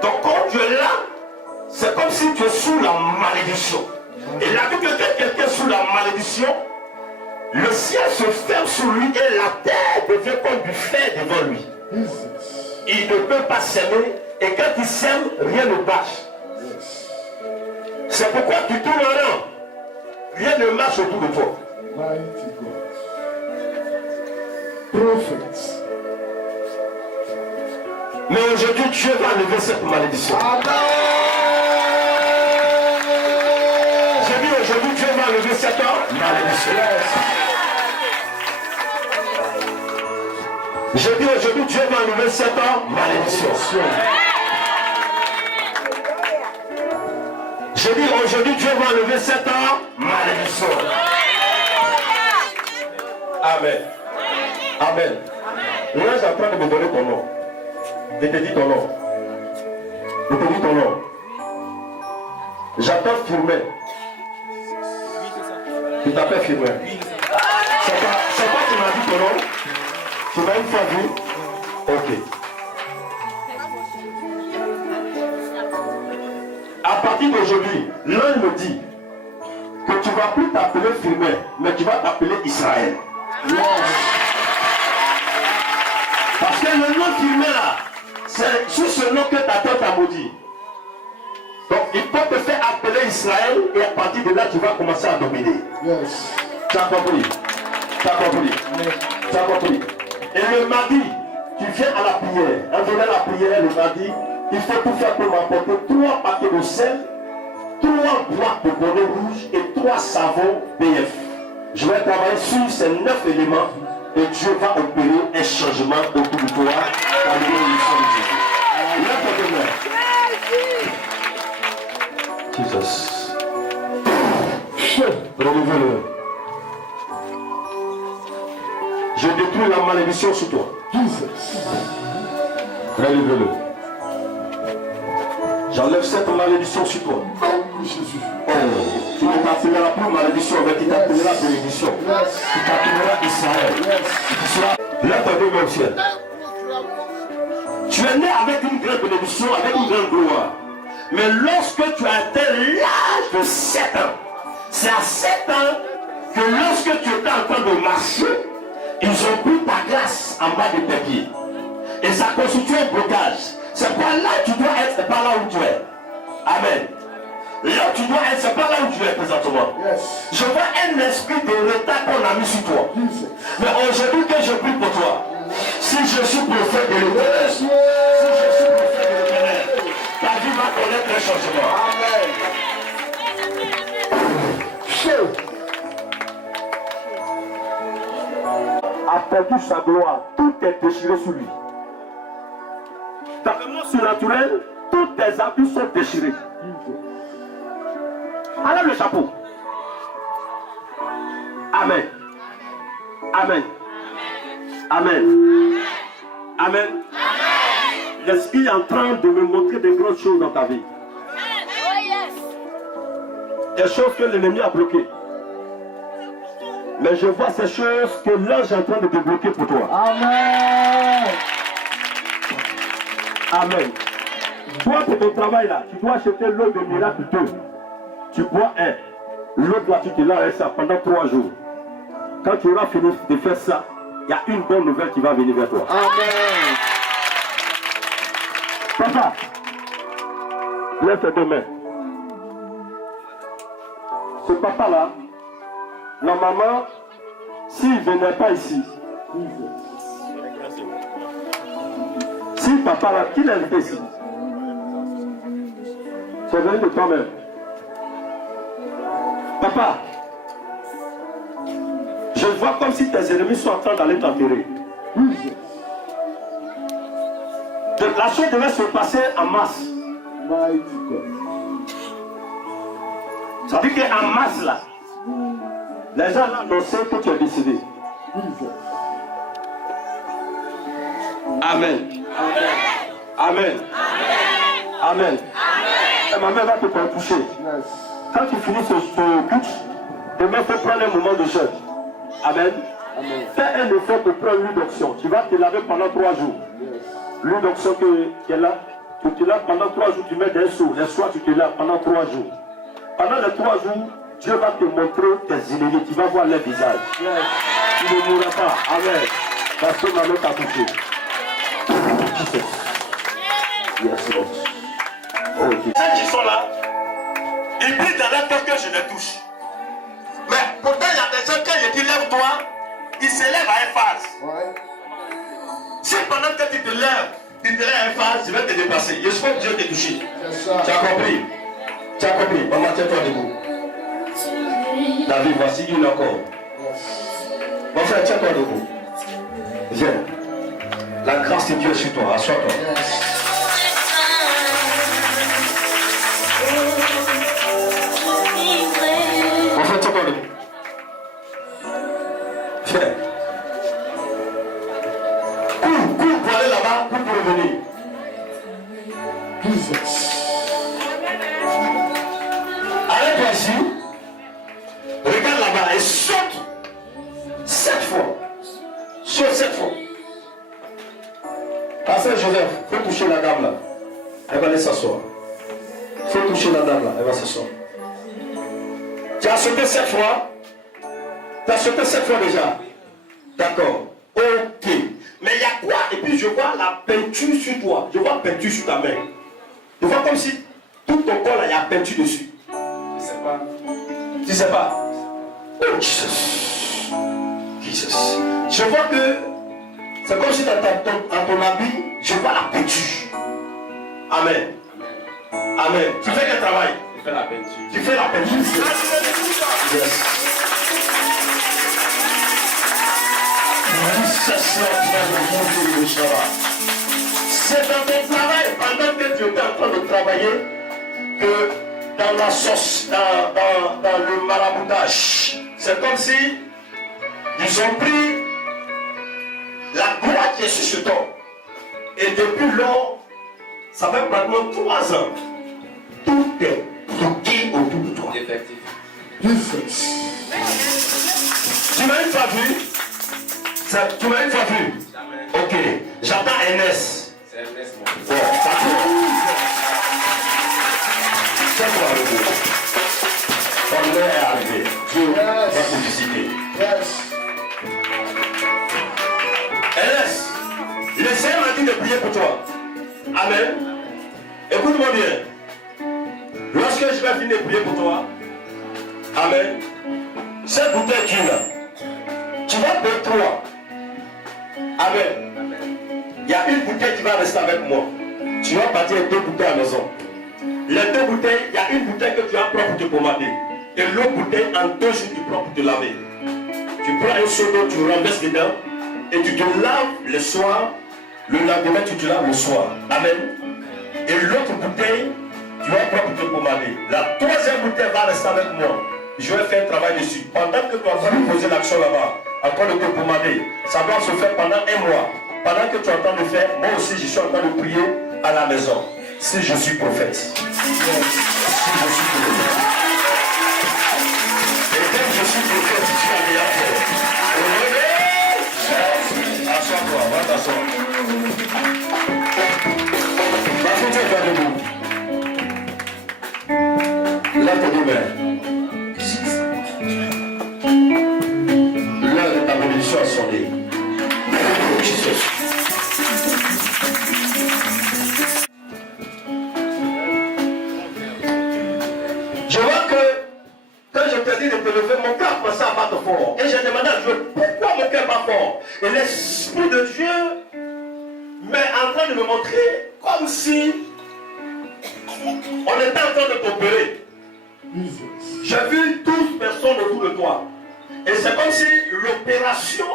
Donc quand tu es là, c'est comme si tu es sous la malédiction. Et là, quand quelqu'un est sous la malédiction, le ciel se ferme sur lui et la terre devient comme du fer devant lui. Il ne peut pas s'aimer et quand il sème, rien ne marche. C'est pourquoi tu tournes en rond. Rien ne marche autour de toi. Mais aujourd'hui, Dieu va enlever cette malédiction. J'ai dit aujourd'hui, Dieu va enlever cette malédiction. J'ai dit aujourd'hui, Dieu va enlever cette malédiction. J'ai dit aujourd'hui, Dieu va enlever cette malédiction. Amen. Amen. Là, j'apprends de me donner ton nom. Je te dis ton nom. Je te dis ton nom. J'appelle Firmin. Tu t'appelles Firmin. C'est pas tu m'as dit ton nom. Tu m'as une fois vu. Ok. À partir d'aujourd'hui, l'un me dit que tu ne vas plus t'appeler Firmin, mais tu vas t'appeler Israël. Parce que le nom Firmin là, c'est sous ce nom que ta tante a maudit. Donc il peut te faire appeler Israël et à partir de là tu vas commencer à dominer. Yes. Tu as compris? Tu as compris? Tu as compris? Et le mardi, tu viens à la prière. En venant à la prière le mardi, il faut tout faire pour m'apporter 3 paquets de sel, 3 boîtes de bonnet rouge et 3 savons BF. Je vais travailler sur ces 9 éléments et Dieu va opérer un changement autour de toi dans le nom de Jésus. Jesus. Relevez-le. Je détruis la malédiction sur toi. Relevez-le. J'enlève cette malédiction sur toi. Oh, tu ne t'appelleras plus malédiction, mais tu t'appelleras bénédiction. Tu t'appelleras Israël. Tu seras là dans le même ciel. Tu es né avec une grande bénédiction, avec une grande gloire. Mais lorsque tu as atteint l'âge de 7 ans, c'est à 7 ans que lorsque tu étais en train de marcher, ils ont pris ta glace en bas de tes pieds. Et ça constitue un blocage. C'est pas là que tu dois être, c'est pas là où tu es. Amen. Là où tu dois être, c'est pas là où tu es présentement. Je vois un esprit de retard qu'on a mis sur toi. Mais aujourd'hui que je prie pour toi, si je suis prophète de l'Éternel, si je suis prophète de l'Éternel, ta vie va connaître un changement. A perdu sa gloire, tout est déchiré sur lui. Ta maman surnaturelle, tous tes habits sont déchirés. Enlève le chapeau. Amen. Amen. Amen. Amen. L'esprit est en train de me montrer de grandes choses dans ta vie. Des choses que l'ennemi a bloquées. Mais je vois ces choses que l'ange est en train de débloquer pour toi. Amen. Amen. Toi, pour ton travail là, tu dois acheter l'eau de miracle 2. tu bois un. L'autre là, tu te laves avec ça pendant 3 jours. Quand tu auras fini de faire ça, il y a une bonne nouvelle qui va venir vers toi. Amen. Papa, lève tes deux mains. Ce papa-là, normalement, s'il ne venait pas ici, si papa là, qui l'a invité ici? C'est venu de toi-même. Papa, je vois comme si tes ennemis sont en train d'aller t'enterrer. La chose devait se passer en masse. Ça veut dire qu'en masse là, les gens annonçaient que tu es décédé. Amen. Amen. Amen. Et ma mère va te toucher. Quand tu finis ce culte, demain faut prendre un moment de jeûne. Amen. Fais un effort pour prendre l'huile d'onction. Tu vas te laver pendant 3 jours. L'huile d'onction qui est là, tu te laves pendant 3 jours, tu mets des seaux. Les soirs, tu te laves pendant 3 jours. Pendant les 3 jours, Dieu va te montrer tes ennemis. Tu vas voir leur visage. Tu ne mourras pas. Amen. Parce que ma mère t'a touché. Yes, Lord. Okay. Ceux qui sont là, ils disent dans leur tête que je les touche. Mais pourtant, il y a des gens, quand je dis lève-toi, ils se lèvent à une phase. Ouais. Si pendant que tu te lèves à une phase, je vais te dépasser. J'espère que Dieu t'a touché. Tu as compris? Tu as compris? Maman, tiens-toi debout. David, voici une encore. Mon frère, tiens-toi debout. Viens. La grâce de Dieu est sur toi. Assois-toi. Mon frère, tiens-toi debout. Viens. Cours pour aller là-bas, cours pour revenir. Arrête-toi ici. Regarde là-bas et saute 7 fois. Saute 7 fois. Pasteur Joseph, il faut toucher la dame là. Elle va aller s'asseoir. Il faut toucher la dame là. Elle va s'asseoir. Tu as sauté 7 fois. Tu as sauté 7 fois déjà. D'accord. Ok. Mais il y a quoi? Et puis je vois la peinture sur toi. Je vois la peinture sur ta main. Je vois comme si tout ton corps là, il y a peinture dessus. Je ne sais pas. Tu ne sais pas? Oh Jesus. Jesus. Je vois que c'est comme si dans ton habit, je vois la peinture. Amen. Amen. Tu fais quel travail? Je fais la peinture. Tu fais la peinture. Yes. C'est dans ton travail, pendant que tu es en train de travailler, que dans la sauce, dans le maraboutage, c'est comme si ils ont pris la gloire qui est sur toi. Et depuis lors, ça fait pratiquement 3 ans. Tout est bloqué autour de toi. Effectivement. Tu m'as une fois vu? Tu m'as une fois vu? Ok. J'attends Ernest. C'est Ernest, mon frère. Bon, ça c'est quoi le mot? Ton heure est arrivée. Dieu va te visiter. Ernest, le Seigneur m'a dit de prier pour toi. Amen. Écoute-moi bien. Lorsque je vais finir de prier pour toi, amen, cette bouteille qui est là, tu vas payer 3. Amen. Il y a une bouteille qui va rester avec moi. Tu vas partir avec 2 bouteilles à la maison. Les 2 bouteilles, il y a une bouteille que tu as propre pour te pommader. Et l'autre bouteille, en 2 jours, tu prends pour te laver. Tu prends un seau d'eau, tu renverses dedans. Et tu te laves le soir. Le lendemain, tu te laves le soir. Amen. Et l'autre bouteille, tu vas prendre pour te pommader. La 3e bouteille va rester avec moi. Je vais faire un travail dessus. Pendant que tu es en train de poser l'action là-bas, en train de te pommader, ça doit se faire pendant 1 mois. Pendant que tu es en train de faire, moi aussi je suis en train de prier à la maison. Si je suis prophète. Si je suis prophète. Et dès que je suis prophète, tu as rien fait. Assois-toi, va t'asseoir. Vas-y, tu es debout. Lève tes deux mains. L'heure de ta bénédiction a sonné. Je vois que quand je te dis de te lever, mon cœur commençait à battre fort. Et j'ai demandé à Dieu pourquoi mon cœur bat fort. Et l'Esprit de Dieu m'est en train de me montrer comme si on était en train de t'opérer. J'ai vu 12 personnes autour de toi. Et c'est comme si l'opération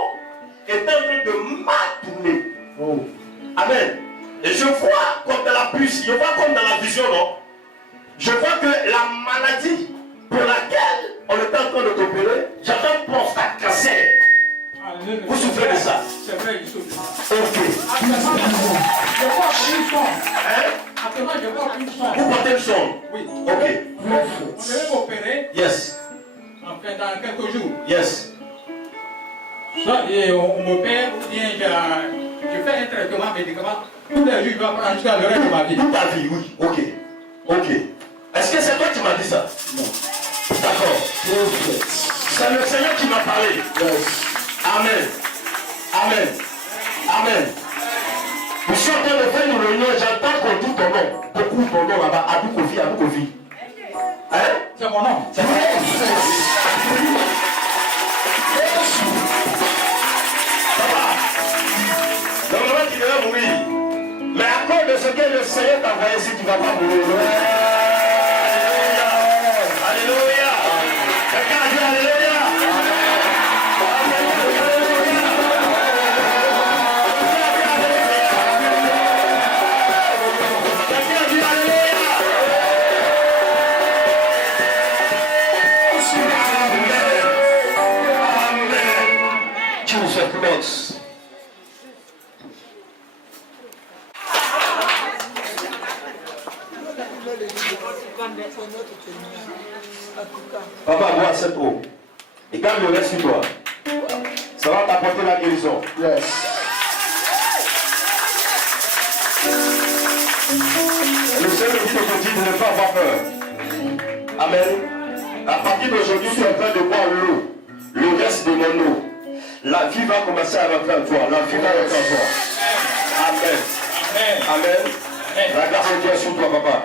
était en train de mal tourner. Oh. Amen. Et je vois comme dans la puce, je vois comme dans la vision, non? Je vois que la maladie pour laquelle on était en train de t'opérer, j'attends prostate cancer. Vous souffrez de ça? C'est vrai, je souffre. Ok. Actuellement, je porte une sonde. Hein? Actuellement, je porte une sonde. Vous portez une sonde? Oui. Ok. On devait m'opérer Yes. en fait, dans quelques jours. Yes. Soit on m'opère ou bien je fais un traitement médicament. Tous les jours, je vais prendre jusqu'à le reste de ma vie. Toute ta vie, oui. Ok. Ok. Est-ce que c'est toi qui m'as dit ça? Non. D'accord. C'est le Seigneur qui m'a parlé. Yes. Amen. Amen. Amen. Nous sommes en train de faire une réunion, j'entends qu'on dit ton nom. Beaucoup ton nom là-bas. Abou Kofi, Abou Kofi. Hein? C'est mon nom. C'est vrai. Papa. Normalement tu devais mourir. Mais à cause de ce que le Seigneur t'a envoyé ici, tu ne vas pas mourir. Alléluia. Alléluia. Quelqu'un a dit Alléluia. Papa, bois cette eau. Et garde le reste sur toi. Ça va t'apporter la guérison. Yes. Le Seigneur dit aujourd'hui de ne pas avoir peur. Amen. À partir d'aujourd'hui, tu es en train de boire l'eau. Le reste de mon eau. La vie va commencer à rentrer en toi. La vie va rentrer en toi. Amen. Amen. La grâce de Dieu est sur toi, papa.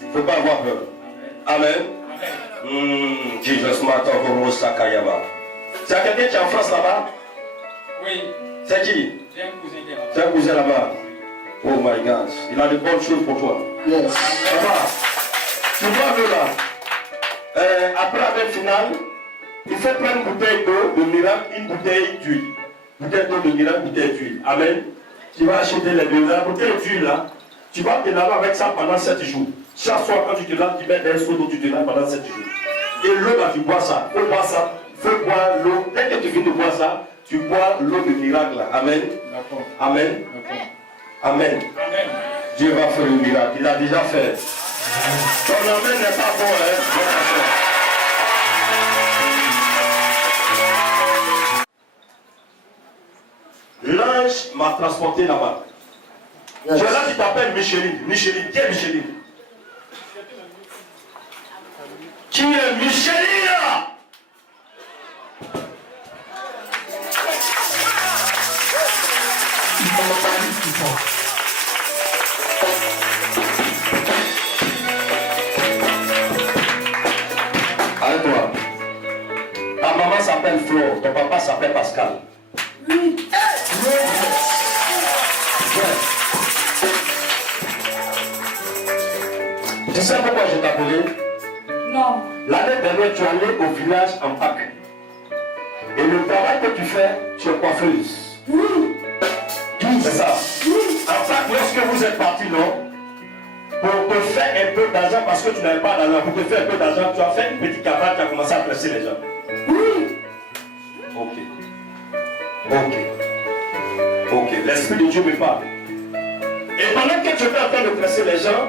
Il ne faut pas avoir peur. Amen. Jesus Mato Rosa Kayaba. C'est quelqu'un qui est en France là-bas? Oui. C'est qui? J'ai un cousin qui est là-bas. C'est un cousin là-bas. Oh my God. Il a de bonnes choses pour toi. Yes. Papa, tu vois le là. Après la belle finale, il faut prendre une bouteille d'eau de miracle, une bouteille d'huile. Bouteille d'eau de miracle, bouteille d'huile. Amen. Tu vas acheter les deux. La bouteille d'huile là, tu vas te laver avec ça pendant 7 jours. Chaque soir quand tu te laves, tu mets un seau d'eau, tu te laves pendant 7 jours. Et l'eau là, tu bois ça. Il faut boire ça. Il faut boire l'eau. Dès que tu finis de boire ça, tu bois l'eau de miracle là. Amen. D'accord. Amen. D'accord. Amen. Amen. Dieu va faire le miracle. Il a déjà fait. Ton amen n'est pas bon, hein. L'ange m'a transporté là-bas. Yes. Tu es là qui t'appelle Micheline. Micheline. Qui est Micheline? Qui est Micheline? Arrête-toi. Ta maman s'appelle Flo, ton papa s'appelle Pascal. Oui. Tu sais pourquoi je t'ai appelé? Non. L'année dernière, tu es allé au village en Pâques. Et le travail que tu fais, tu es coiffeuse. Oui. C'est ça. Oui. En Pâques, lorsque vous êtes partis, non? Pour te faire un peu d'argent, parce que tu n'avais pas d'argent, pour te faire un peu d'argent, tu as fait une petite cabane, tu as commencé à presser les gens. Oui. Ok. Ok. Ok. L'Esprit de Dieu me parle. Et pendant que tu étais en train de presser les gens,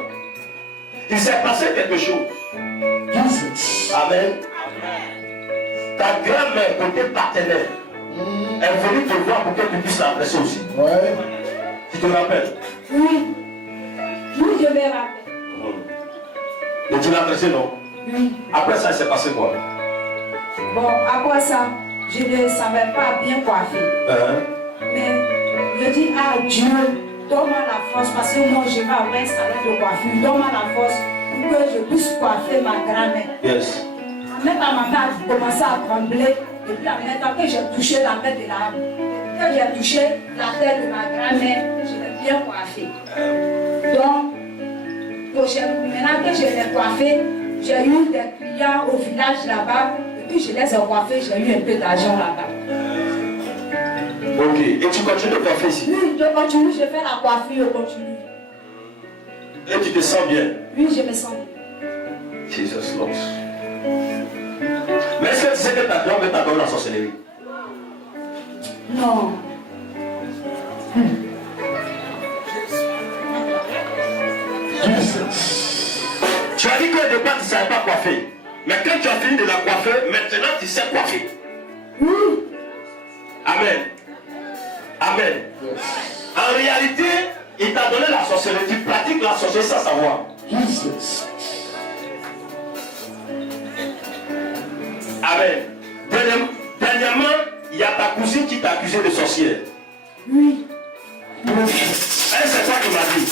il s'est passé quelque chose. Amen. Ta grand-mère, côté partenaire, elle est venue te voir pour que tu puisses la presser aussi. Ouais. Tu te rappelles? Oui. Oui, je me rappelle. Et tu l'as pressé, non? Oui. Après ça, il s'est passé quoi? Bon, après ça, je ne savais pas bien coiffer. Mais je dis à Dieu, donne-moi la force parce que moi je vais avoir un salon de coiffure. Donne-moi la force pour que je puisse coiffer ma grand-mère. Yes. Même quand ma mère a commencé à trembler, depuis la maintenant que j'ai touché la tête de que j'ai touché la tête de ma grand-mère, je l'ai bien coiffée. Donc, maintenant que je l'ai coiffée, j'ai eu des clients au village là-bas, et puis je les ai coiffés, j'ai eu un peu d'argent là-bas. Ok. Et tu continues de coiffer ici? Oui, je continue, je fais la coiffure, je continue. Et tu te sens bien? Oui, je me sens bien. Jesus Lord. Mais est-ce que tu sais que ta grand-mère t'a donné la sorcellerie? Non. Tu as dit qu'au départ tu ne savais pas coiffer. Mais quand tu as fini de la coiffer, maintenant tu sais coiffer. Oui. Amen. Amen. En réalité, il t'a donné la sorcellerie. Tu pratiques la sorcellerie sans savoir. Amen. Dernièrement, il y a ta cousine qui t'a accusé de sorcière. Oui. C'est toi qui m'as dit.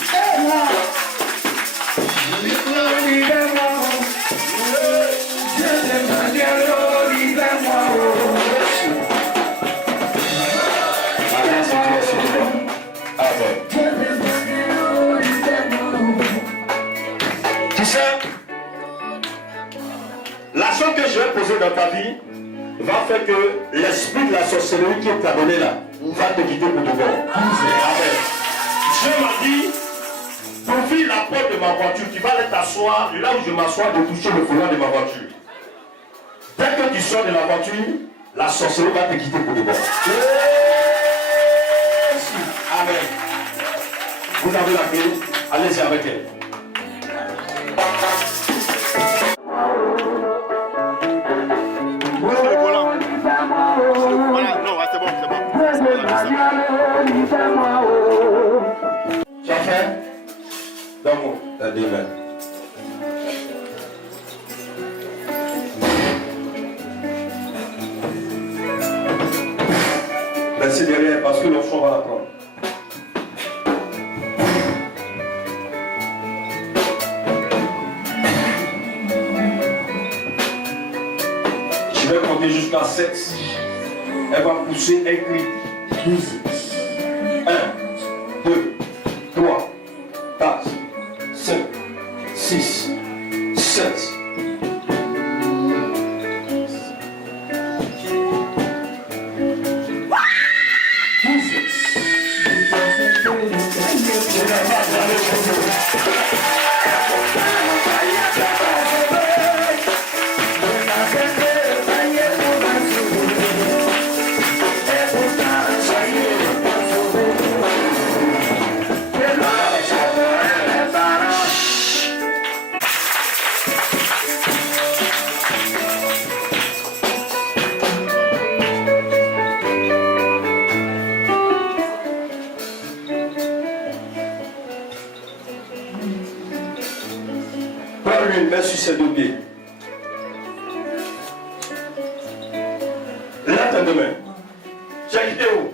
Tu sais, la chose que je vais poser dans ta vie va faire que l'esprit de la sorcellerie qui t'a donné là va te quitter pour de bon. Amen. Dieu m'a dit, profile la porte de ma voiture, tu vas aller t'asseoir là où je m'assois de toucher le volant de ma voiture. Dès que tu sors de la voiture, la sorcellerie va te quitter pour de bon. Amen. Vous avez la clé, allez-y avec elle. Voilà, non, c'est bon, c'est bon. Tu as fait? Donne-moi ta deux mains. Restez derrière parce que l'enfant va la prendre. Je vais compter jusqu'à 7. Elle va pousser un cri. 1, 2, 3, 4, 5, 6, 7. Une main sur ses deux pieds. Là, t'as deux mains. Tu as quitté où?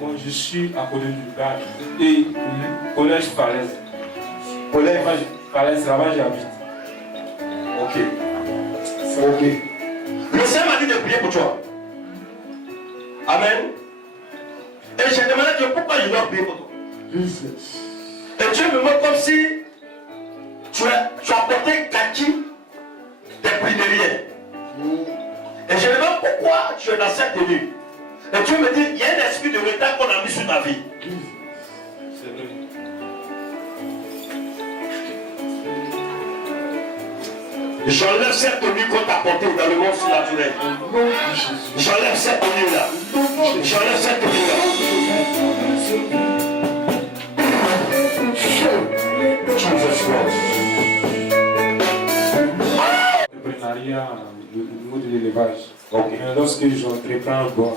Moi, je suis à côté du cadre et collège Falaise. Collège Falaise, là-bas j'habite. Ok. Ok. Le Seigneur m'a dit de prier pour toi. Amen. Et j'ai demandé à Dieu pourquoi je dois prier pour toi. Et Dieu me montre comme si tu as porté kaki des prisonniers. Et je me demande pourquoi tu es dans cette tenue. Et Dieu me dit, il y a un esprit de retard qu'on a mis sur ta vie. C'est vrai. J'enlève cette tenue qu'on t'a portée dans le monde surnaturel. J'enlève cette tenue-là. J'enlève cette tenue-là. Jesus Christ. L'entrepreneuriat au niveau de l'élevage. Okay. Lorsque j'entreprends, bon,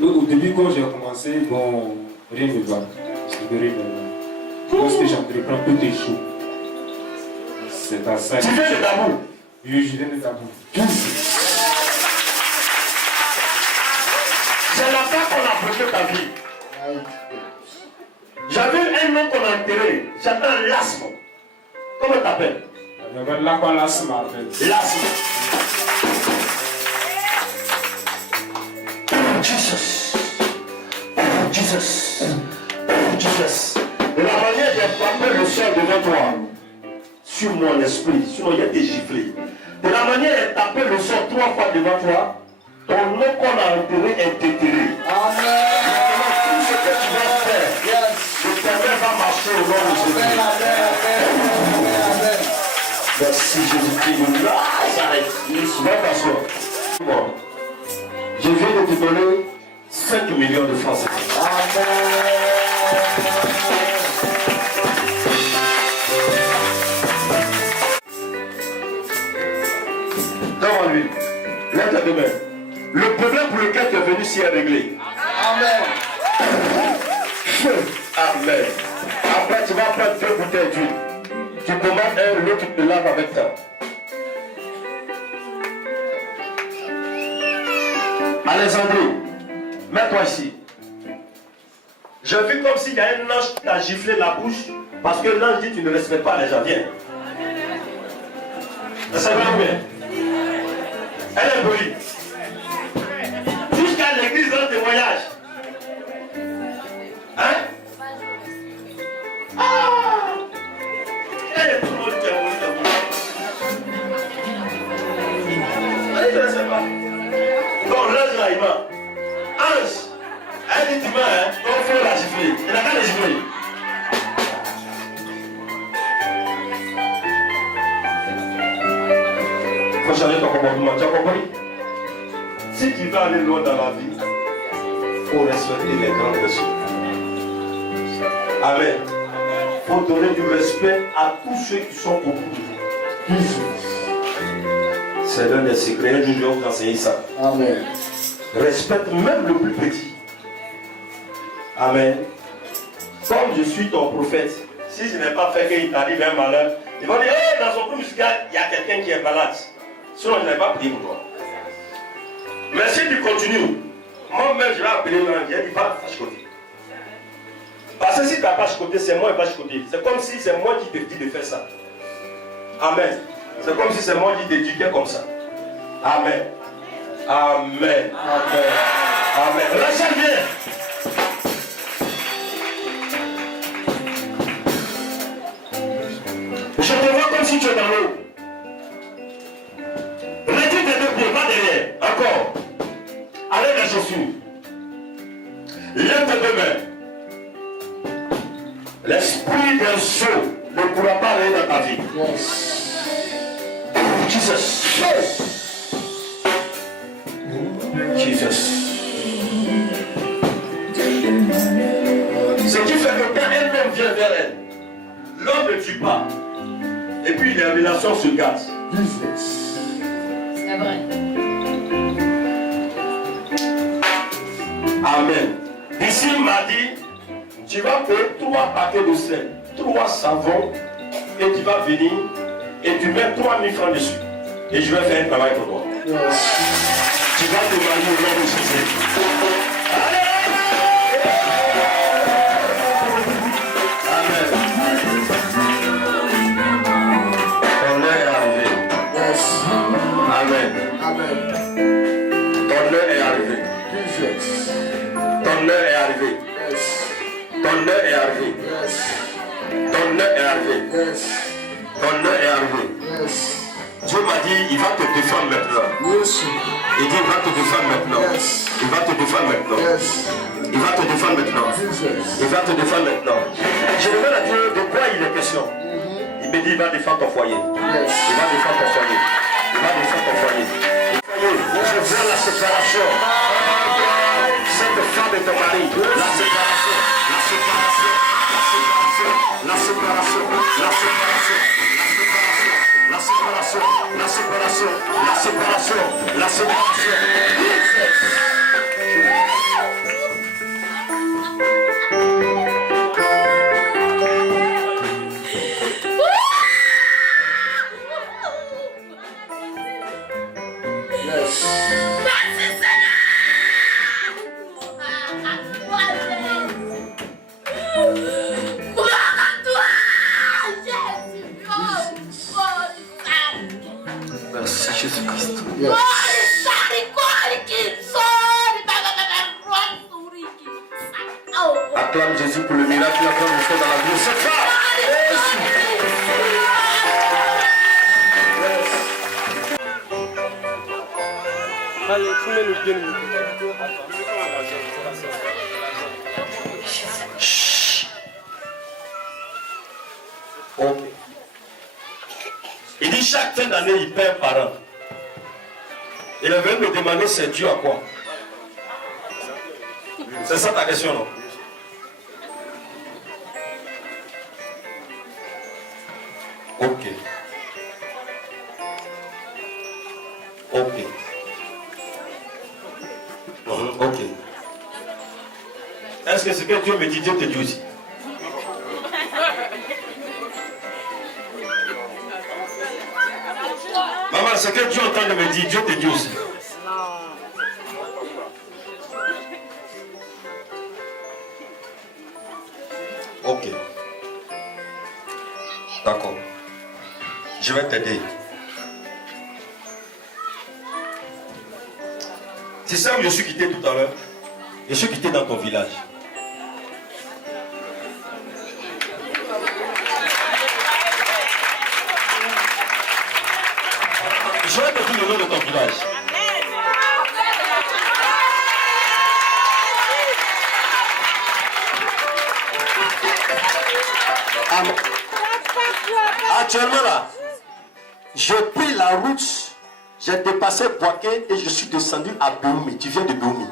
au début quand j'ai commencé, bon, rien ne va. C'est rien ne va. Lorsque j'entreprends, tout est chaud. C'est à ça. Tu viens de Dabou. Oui, je viens de Dabou. C'est là-bas qu'on a bloqué ta vie. J'avais un nom qu'on a enterré. J'attends l'asthme. Comment t'appelles? L'asthme. L'asthme. Jesus. Jesus. Jesus. De la manière j'ai frappé le sol devant toi, sur mon esprit, sinon il y a des giflés. De la manière j'ai tapé le sol 3 fois devant toi, ton nom qu'on a enterré est déterré. Amen. Tout ce que tu vas faire, l'Éternel va marcher au nom de Jésus. Merci Jésus-Christ de Nazareth. Va t'asseoir. Bon. Je viens de te donner 5 millions de francs. Donne lui. Lève ta main. Le problème pour lequel tu es venu ici est réglé. Amen. Amen. Après, tu vas prendre 2 bouteilles d'huile. Tu commandes un, l'autre tu te laves avec ça. Alexandrie, mets-toi ici. Je vis comme s'il y a un ange qui t'a giflé la bouche parce que l'ange dit tu ne respectes pas les gens. Viens. Ça va bien. Elle est polie. Jusqu'à l'église dans tes voyages. Hein? Ah! Elle est tout le monde qui est polie. Allez, je ne sais pas. Donc, l'ange là, il va. Ange! Elle dit, tu m'as, hein? Donc, il faut la gifler. Il n'a qu'à la gifler. Il faut changer ton comportement. Tu as compris? Si tu veux aller loin dans la vie, il faut respecter les grandes personnes. Amen. Il faut donner du respect à tous ceux qui sont autour de vous. C'est l'un des secrets. Un jour, je vais vous enseigner ça. Amen. Respecte même le plus petit. Amen. Comme je suis ton prophète, si je n'ai pas fait qu'il t'arrive un malheur, ils vont dire, hey, dans son groupe musical, il y a quelqu'un qui est malade. Sinon, je n'ai pas prié pour toi. Mais si tu continues, moi-même, je vais appeler l'ange, il va chicoter. Parce que si tu n'as pas chicoté, c'est moi qui va chicoter. C'est comme si c'est moi qui te dis de faire ça. Amen. C'est comme si c'est moi qui t'éduquais comme ça. Amen. Amen. Amen. Amen. Rachel, viens. Je te vois comme si tu es dans l'eau. Retire tes 2 pieds, pas derrière. Encore. Allez les chaussures. Lève tes 2 mains. L'esprit d'un saut ne pourra pas aller dans ta vie. Jesus. Jesus. Ce qui fait que quand un homme vient vers elle, l'homme ne tue pas. Et puis les relations se gâtent. C'est vrai. Amen. Ici, il m'a dit, tu vas payer 3 paquets de sel, 3 savons, et tu vas venir, et tu mets 3000 francs dessus. Et je vais faire un travail pour toi. Tu vas te marier au nom de Jésus. Allez! Amen. Ton heure est arrivée. Amen. Ton heure est arrivée. Ton heure est arrivée. Ton heure est arrivée. Ton heure est arrivée. Ton heure est arrivée. Dieu m'a dit, il va te défendre maintenant. Il dit, il va te défendre maintenant. Il va te défendre maintenant. Il va te défendre maintenant. Il va te défendre maintenant. Je demande à Dieu de quoi il est question. Il me dit, il va défendre ton foyer. Il va défendre ton foyer. Il va défendre ton foyer. Je veux la séparation. Cette femme et ton mari. La séparation. La séparation. La séparation. La séparation. La séparation. La séparation. La séparation. La séparation. La séparation. Merci Seigneur. Gloire à toi, Jésus. Merci Jésus-Christ. Acclame Jésus pour le miracle qu'il a fait dans la vie de cette femme. Allez, soumets le pied. Ok. Il dit chaque fin d'année, il paie un parent. Il est venu me demander c'est dû à quoi? C'est ça ta question, non? Ok. Ok. Ok. Est-ce que ce que Dieu me dit, Dieu te dit aussi? Maman, ce que Dieu est en train de me dire, Dieu te dit aussi. Ok. D'accord. Je vais t'aider. C'est ça où je suis quitté tout à l'heure. Je suis quitté dans ton village. Je vais te dire le nom de ton village. Amen. Actuellement là, j'ai pris la route, j'ai dépassé Boaké et je suis descendu à Béoumi. Tu viens de Béoumi.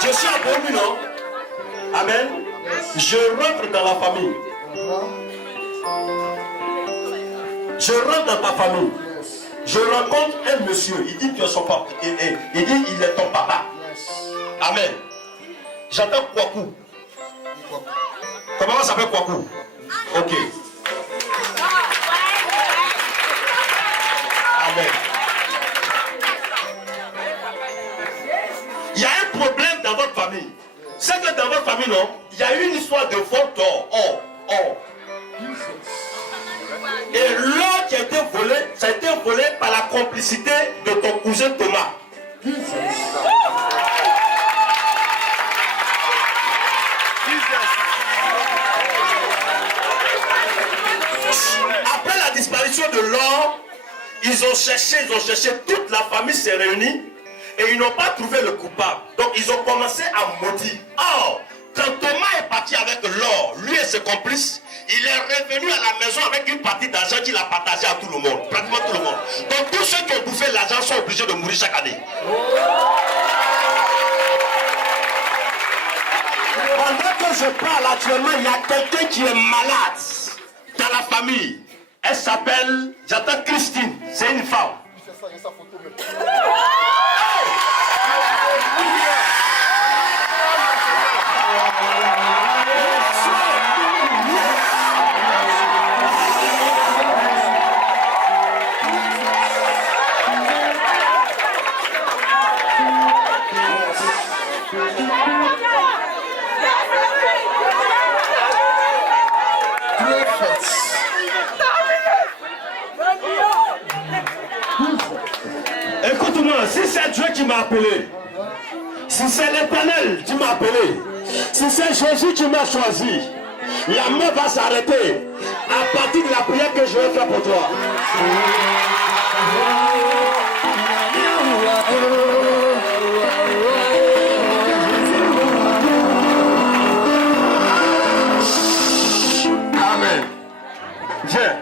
Je suis à Béoumi, non? Amen. Je rentre dans la famille. Je rentre dans ta famille. Je rencontre un monsieur. Il dit tu es son papa. Il dit il est ton papa. Amen. J'entends Kwaku. Comment ça s'appelle Kwaku? Ok. Amen. Il y a un problème dans votre famille. C'est que dans votre famille, non, il y a une histoire de vol d'or. Et l'or qui a été volé, ça a été volé par la complicité de ton cousin Thomas. Après la disparition de l'or, ils ont cherché, toute la famille s'est réunie et ils n'ont pas trouvé le coupable. Donc ils ont commencé à maudire. Or, quand Thomas est parti avec l'or, lui et ses complices, il est revenu à la maison avec une partie d'argent qu'il a partagé à tout le monde, pratiquement tout le monde. Donc tous ceux qui ont bouffé l'argent sont obligés de mourir chaque année. Pendant que je parle actuellement, il y a quelqu'un qui est malade dans la famille. Elle s'appelle, j'attends Christine, c'est une femme. Écoute-moi, si c'est Dieu qui m'a appelé, si c'est l'Éternel qui m'a appelé, si c'est Jésus qui m'a choisi, la main va s'arrêter à partir de la prière que je vais faire pour toi. Amen. Viens.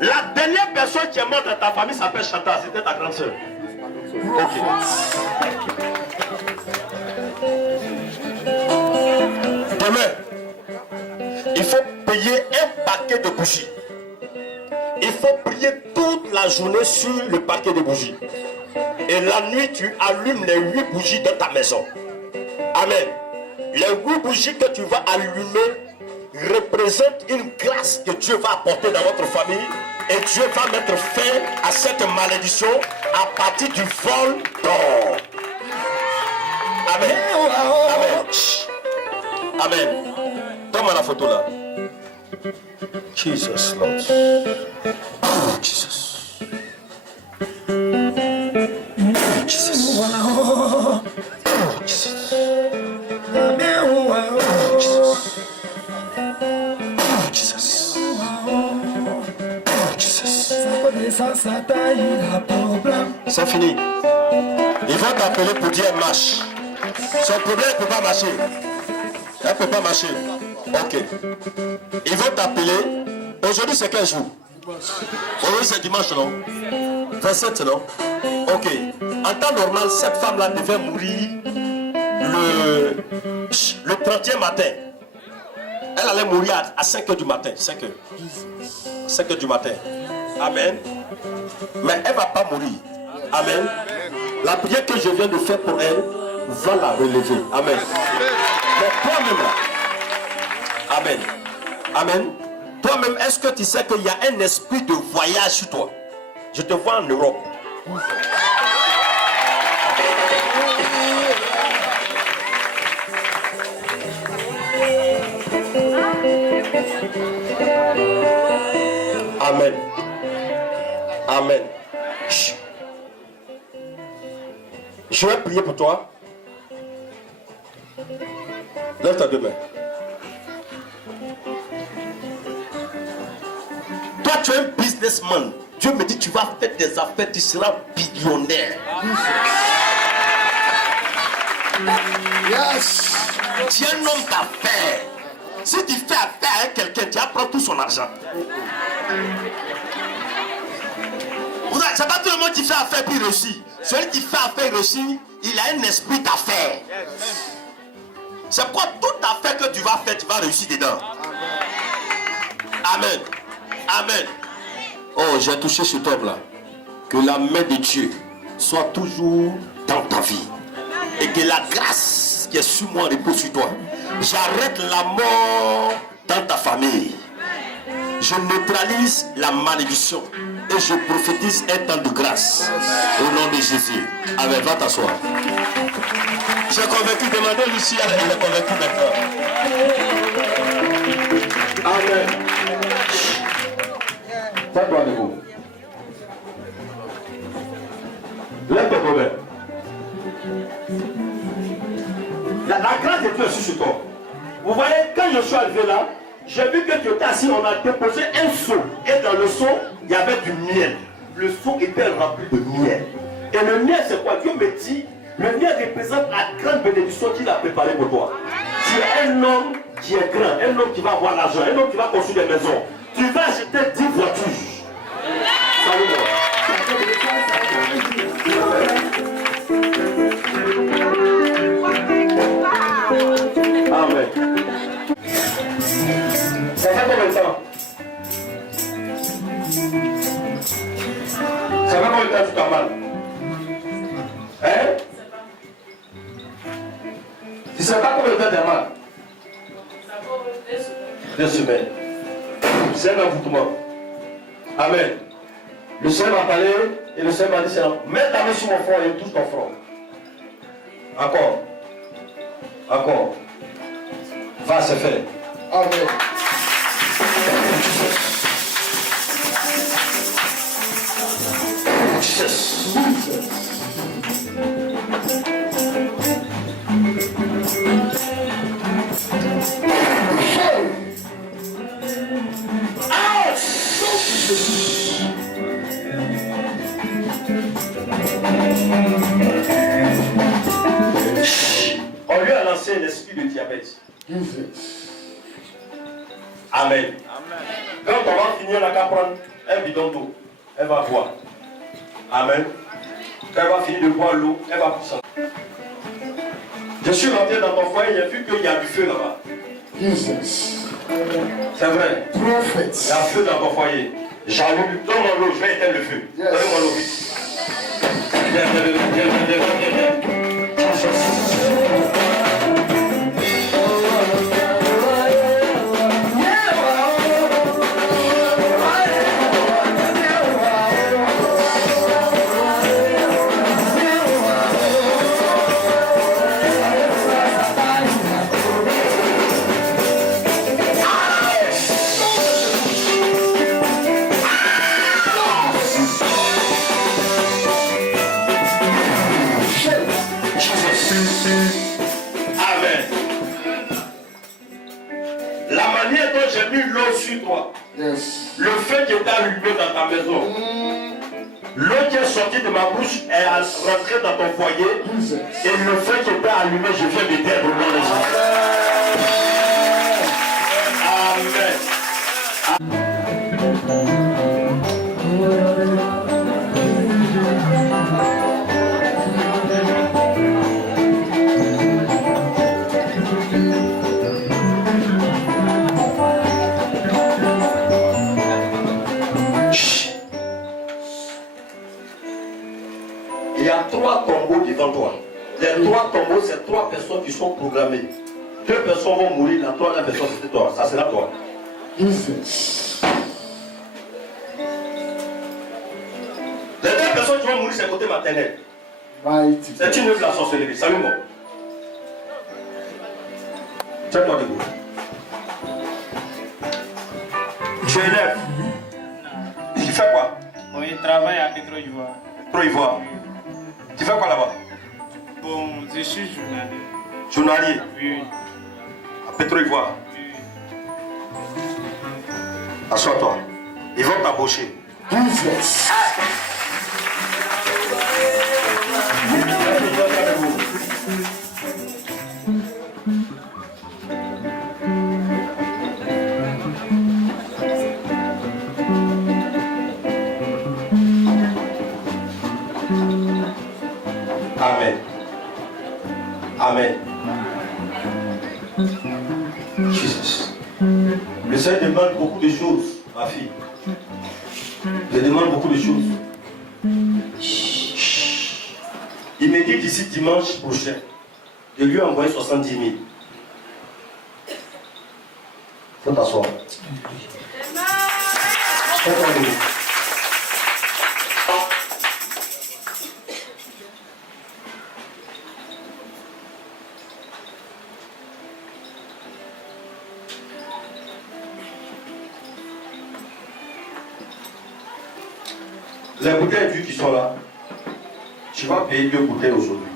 La dernière personne qui est morte dans ta famille s'appelle Chantal, c'était ta grande soeur. Ok. Demain, il faut payer un paquet de bougies. Il faut prier toute la journée sur le paquet de bougies. Et la nuit, tu allumes les 8 bougies dans ta maison. Amen. Les 8 bougies que tu vas allumer représente une grâce que Dieu va apporter dans votre famille. Et Dieu va mettre fin à cette malédiction à partir du vol d'or. Amen. Amen. Amen. Donne-moi la photo là. Jesus Lord. Oh, Jesus. Jesus. Oh, Jesus. C'est fini. Il va t'appeler pour dire marche. Son problème ne peut pas marcher. Elle ne peut pas marcher. Ok. Ils vont t'appeler. Aujourd'hui c'est quel jour? Aujourd'hui c'est dimanche, non? 27, non? Ok. En temps normal, cette femme-là devait mourir le 30e matin. Elle allait mourir à 5h du matin. 5h. 5h du matin. Amen. Mais elle ne va pas mourir. Amen. La prière que je viens de faire pour elle va la relever. Amen. Mais toi-même là. Amen. Amen. Toi-même, est-ce que tu sais qu'il y a un esprit de voyage sur toi? Je te vois en Europe. Amen. Amen. Chut. Je vais prier pour toi. Lève ta deux mains. Toi, tu es un businessman. Dieu me dit, tu vas faire des affaires, tu seras billionnaire. Yes. Tu es un homme d'affaires. Si tu fais affaire avec quelqu'un, tu apprends tout son argent. C'est pas tout le monde qui fait affaire puis réussit. Celui qui fait affaire réussit, il a un esprit d'affaires. C'est quoi toute affaire que tu vas faire, tu vas réussir dedans. Amen. Amen. Oh, j'ai touché cet homme-là. Que la main de Dieu soit toujours dans ta vie. Et que la grâce qui est sur moi repose sur toi. J'arrête la mort dans ta famille. Je neutralise la malédiction. Et je prophétise un temps de grâce. Au nom de Jésus. Amen. Va t'asseoir. J'ai convaincu, demandez Lucie, elle est convaincue maintenant. Amen. Fais-toi de vous. Lève ton problème. La grâce de Dieu est sur toi. Vous voyez, quand je suis arrivé là, j'ai vu que tu étais assis, on a déposé un seau. Et dans le seau, il y avait du miel. Le seau était rempli de miel. Et le miel, c'est quoi? Dieu me dit, le miel représente la grande bénédiction qu'il a préparée pour toi. Tu es un homme qui est grand, un homme qui va avoir l'argent, un homme qui va construire des maisons. Tu vas acheter 10 voitures. Salut. Amen. Ça fait combien de temps? Ça fait combien de temps tu t'as mal? Hein? Tu sais pas combien de temps tu as mal? Ça fait 2 semaines. C'est un envoûtement. Amen. Le Seigneur m'a parlé et le Seigneur m'a dit, mets ta main sur mon front et touche ton front. Encore. Encore. Va, c'est fait. Amen. Jesus. On lui a lancé l'esprit de diabète. Amen. Quand on va finir, elle va prendre un bidon d'eau. Elle va boire. Amen. Quand elle va finir de boire l'eau, elle va pousser. Je suis rentré dans ton foyer, j'ai vu qu'il y a du feu là-bas. C'est vrai. Il y a feu dans ton foyer. J'allume, donne-moi l'eau, je vais éteindre le feu. Donnez-moi l'eau vite. Viens. La manière dont j'ai mis l'eau sur toi, le feu qui était allumé dans ta maison, l'eau qui est sortie de ma bouche est rentrée dans ton foyer, et le feu qui était allumé, je viens d'éteindre dans les gens. Amen. Il y a 3 tombeaux devant toi. Les 3 tombeaux, c'est 3 personnes qui sont programmées. 2 personnes vont mourir, la 3e personne c'est toi. Ça sera toi. Les 2 personnes qui vont mourir, c'est côté maternel. C'est une œuvre de la sorcellerie. Salut-moi. Tiens-toi debout. Tu es élève. Tu fais quoi? Bon, je travaille à Petro-Ivoire. Petro-Ivoire. Tu fais quoi là-bas? Bon, je suis journalier. Journalier? Oui. À Petro-Ivoire? Oui. Assois-toi. Ils vont t'embaucher. Amen. Amen. Jesus. Le Seigneur demande beaucoup de choses, ma fille. Il demande beaucoup de choses. Il me dit d'ici dimanche prochain de lui envoyer 70 000. Faut t'asseoir. Les bouteilles d'huile qui sont là, tu vas payer 2 bouteilles aujourd'hui.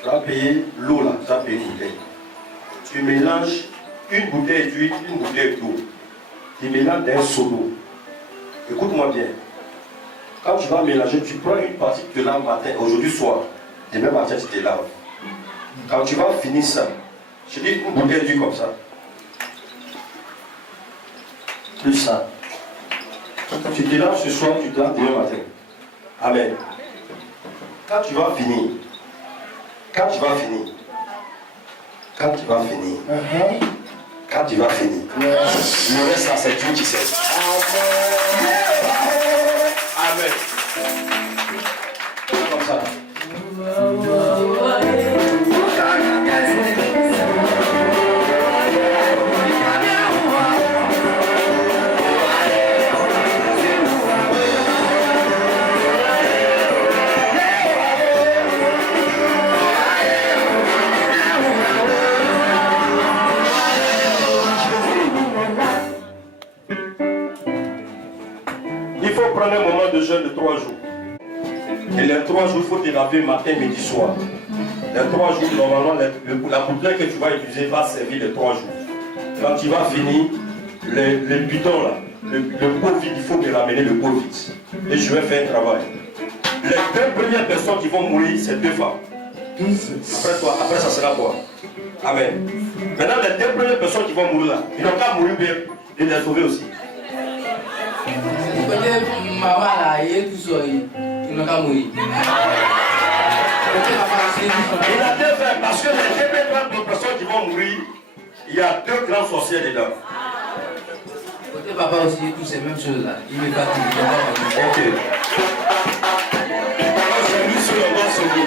Tu vas payer l'eau là, tu vas payer une bouteille. Tu mélanges une bouteille d'huile, une bouteille d'eau. Tu mélanges d'un seau d'eau. Écoute-moi bien. Quand tu vas mélanger, tu prends une partie de là matin, aujourd'hui soir. Demain matin, tu te laves. Quand tu vas finir ça, je dis une bouteille d'huile comme ça. Plus ça. Tu te laves ce soir, tu te laves demain matin. Amen. Quand tu vas finir, quand tu vas finir, le reste là, c'est Dieu qui sait. Amen. Comme ça. Il faut prendre un moment de jeûne de 3 jours. Et les 3 jours, il faut te laver matin, midi, soir. Les 3 jours, normalement, la bouteille que tu vas utiliser va servir les 3 jours. Quand tu vas finir, les bidons là, le pot vide, il faut me ramener le pot vide. Et je vais faire un travail. Les 2 premières personnes qui vont mourir, c'est 2 femmes. Après toi, après ça sera toi. Amen. Maintenant, les 2 premières personnes qui vont mourir là, ils n'ont qu'à mourir bien, et les sauver aussi. Maman là, il est tout seul, il n'a qu'à mourir. Il a 2 frères, parce que les 2 personnes qui vont mourir, il y a 2 grands sorciers dedans. Côté papa aussi, toutes ces mêmes choses là, il me fatigue. Ok. Alors j'ai mis sur le bas sauvé.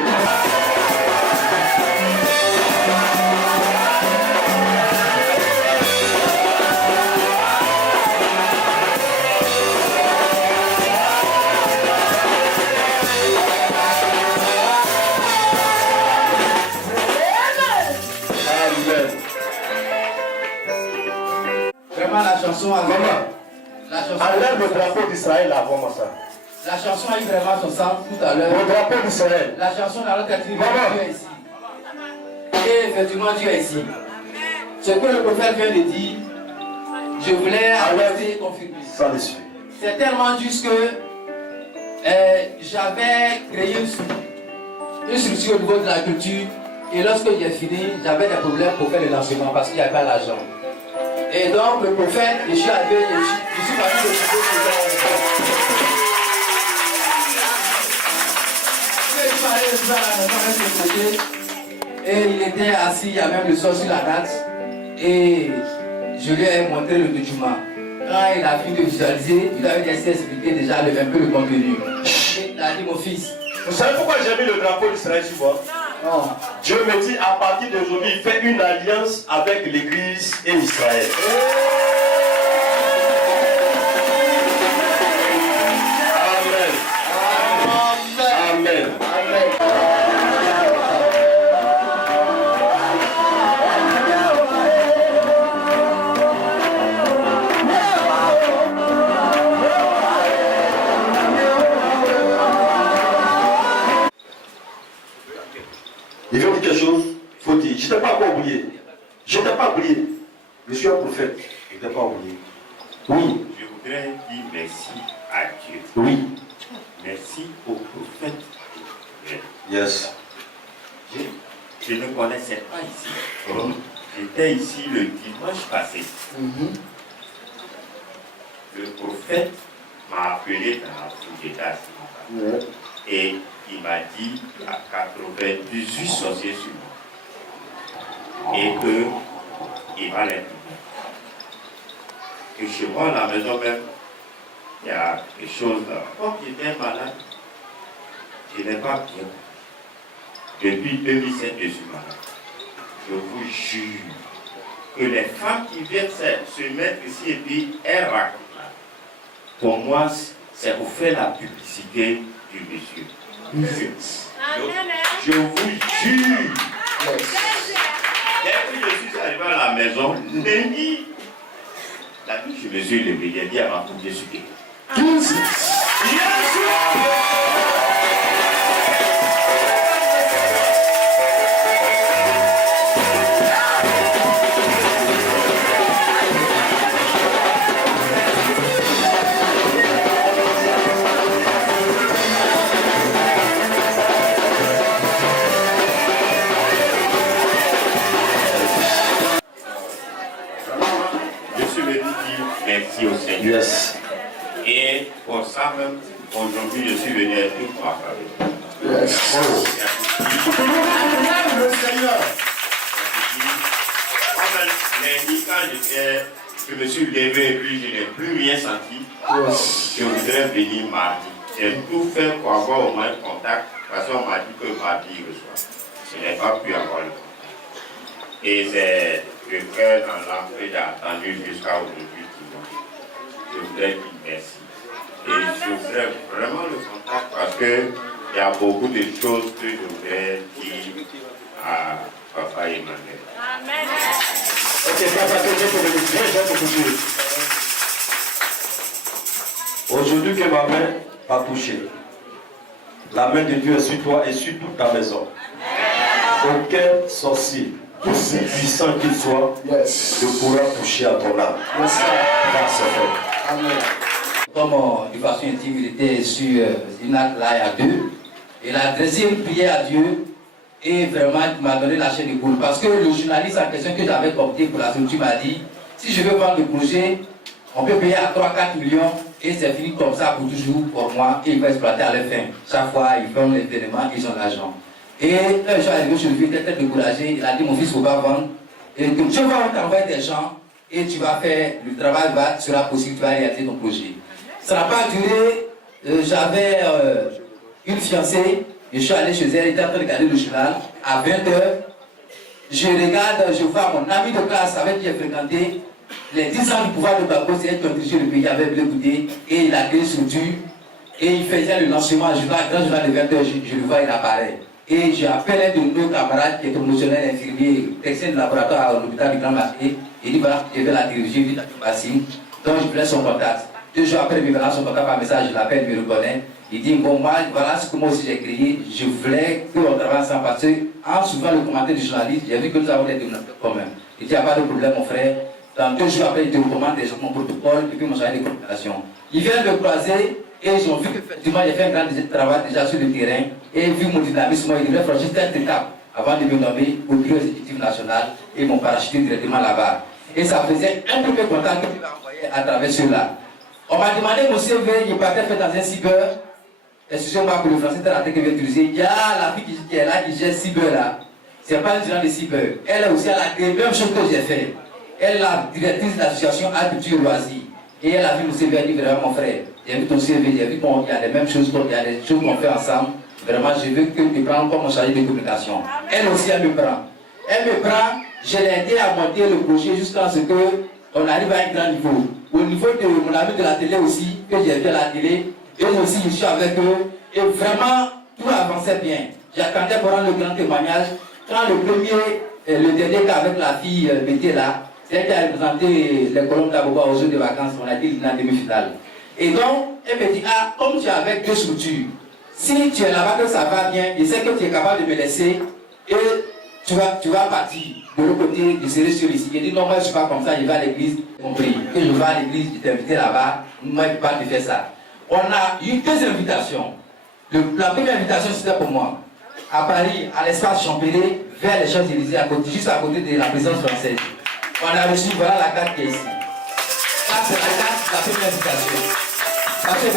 La chanson a enlève le drapeau d'Israël avant moi ça. La chanson a eu vraiment son sens tout à l'heure. Le drapeau d'Israël. La chanson dans l'autre Dieu est ici. Et effectivement Dieu est ici. ce que le prophète vient de dire, je voulais ajouter confirmer. C'est tellement juste que j'avais créé une structure au niveau de la culture et lorsque j'ai fini, j'avais des problèmes pour faire le lancement parce qu'il n'y avait pas l'argent. Et donc le prophète, je suis arrivé, je suis parti de et il était assis, il y a même le sol sur la natte et je lui ai montré le document. Quand il a fini de visualiser, il avait laissé expliquer déjà un peu le contenu. Il a dit mon fils. Vous savez pourquoi j'ai mis le drapeau d'Israël sur moi? Dieu me dit à partir d'aujourd'hui, il fait une alliance avec l'Église et Israël. Amen. Amen. Il veut dire quelque chose, il faut dire. Je ne t'ai pas encore oublié. Je ne t'ai pas oublié. Je suis un prophète. Je ne t'ai pas oublié. Oui. Je voudrais dire merci à Dieu. Oui. Merci au prophète. Yes. Je ne connaissais pas ici. J'étais ici le dimanche passé. Le prophète m'a appelé dans la Fougéta et il m'a dit qu'il y a 98 sorciers sur moi et qu'il va les tuer. Et chez moi, à la maison même, il y a des choses là. Comme j'étais malade, je n'ai pas bien. Depuis 2007, je suis malade. Je vous jure que les femmes qui viennent se mettre ici et puis elles racontent là. Pour moi, c'est pour faire la publicité du monsieur. Je vous jure. Dès que je suis arrivé à la maison, lundi, la nuit, je me suis levé, j'ai dit à ma femme, je suis guéri. Merci au Seigneur. Yes. Et pour ça même, aujourd'hui, je suis venu avec toute ma famille. Yes. Le Seigneur. Lundi, quand je me suis levé et puis je n'ai plus rien senti, je voudrais venir mardi. J'ai tout fait pour avoir au moins contact, parce qu'on m'a dit que mardi il reçoit. Je n'ai pas pu avoir le contact. Et c'est le cœur dans l'âme que j'ai attendu jusqu'à aujourd'hui. Je voudrais dire merci. Et je voudrais vraiment le contact parce qu'il y a beaucoup de choses que je voudrais dire à Papa Emmanuel. Amen. Ok, papa, aujourd'hui que ma main a touché, la main de Dieu est sur toi et sur toute ta maison. Aucun sorcier, aussi puissant qu'il soit, ne pourra toucher à ton âme. Amen. Comme de façon intime, il était sur une acte là, il y a deux. Et la deuxième prière à Dieu, et vraiment, il m'a donné la chaîne de boule. Parce que le journaliste en question que j'avais opté pour la structure m'a dit, si je veux vendre le projet, on peut payer à 3-4 millions et c'est fini comme ça pour toujours pour moi et ils vont exploiter à la fin. Chaque fois, ils font l'événement, ils ont l'argent. Et quand je suis arrivé chez lui, il était très découragé. Il a dit, mon fils, il ne faut pas vendre. Et donc, je vais t'envoyer des gens et tu vas faire, le travail sera possible, tu vas réaliser ton projet. Ça n'a pas duré. J'avais une fiancée. Je suis allé chez elle, elle était en train de regarder le journal. À 20h, je regarde, je vois mon ami de classe avec qui j'ai fréquenté. Les 10 ans du pouvoir de Gbagbo, c'est elle qui a dirigé le pays avec Blé Goudé. Et il a créé une structure. Et il faisait le lancement. Je vois, quand je vois le 20h, je le vois, il apparaît. Et j'ai appelé un de nos camarades qui est promotionnel infirmier, technicien de laboratoire à l'hôpital du Grand Marché. Il dit voilà, je vais la diriger vite à Tubassi. Donc je voulais son contact. 2 jours après, il me donne son contact par message, je l'appelle, il me reconnaît. Il dit bon, moi, voilà ce que moi aussi j'ai créé. Je voulais qu'on travaille ensemble parce qu'en suivant le commentaire du journaliste, j'ai vu que nous avons des développements communs. Il dit, il n'y a pas de problème, mon frère. Dans 2 jours après, il te recommande déjà mon protocole et puis mon chargé de communication. Ils viennent me croiser et ils ont vu qu'effectivement, j'ai fait un grand travail déjà sur le terrain et vu mon dynamisme, ils devaient franchir cette étape avant de me nommer au bureau exécutif national et m'ont parachuté directement là-bas. Et ça faisait un premier contact que tu m'as envoyé à travers ceux-là. On m'a demandé mon CV, il partait fait dans un cyber. Excusez-moi pour le français très raté que je vais utiliser. Il y a la fille qui est là, qui gère cyber là. C'est pas une gérante de cyber. Elle aussi, elle a fait la même chose que j'ai fait. Elle est la directrice de l'association Agriculture Loisir. Et elle a vu mon CV, elle dit vraiment mon frère, j'ai vu ton CV, j'ai vu qu'il y a les mêmes choses, il y a des choses qu'on fait ensemble. Vraiment, je veux que tu prennes comme mon chargé de communication. Elle aussi, elle me prend. Elle me prend, je l'ai aidé à monter le projet jusqu'à ce qu'on arrive à un grand niveau. Au niveau de mon ami de la télé aussi, que j'ai fait à la télé, eux aussi, je suis avec eux. Et vraiment, tout avançait bien. J'attendais pour rendre le grand témoignage. Quand le dernier cas avec la fille Bété là, c'est elle qui a représenté les Colombes d'Aboba aux Jeux de vacances, on a dit dans la demi-finale. Et donc, elle me dit, ah, comme tu es avec 2 structures, si tu es là-bas que ça va bien, je sais que tu es capable de me laisser et tu vas partir de l'autre côté de série sur ici. Je dis, non, moi je ne suis pas comme ça, je vais à l'église, compris, que je vais à l'église, je t'ai invité là-bas, moi je ne peux pas te faire ça. On a eu 2 invitations. La première invitation c'était pour moi, à Paris, à l'espace Champéret, vers les Champs-Élysées, juste à côté de la présidence française. On a reçu, voilà la carte qui est ici. Ça, c'est la carte de la première invitation. Parce que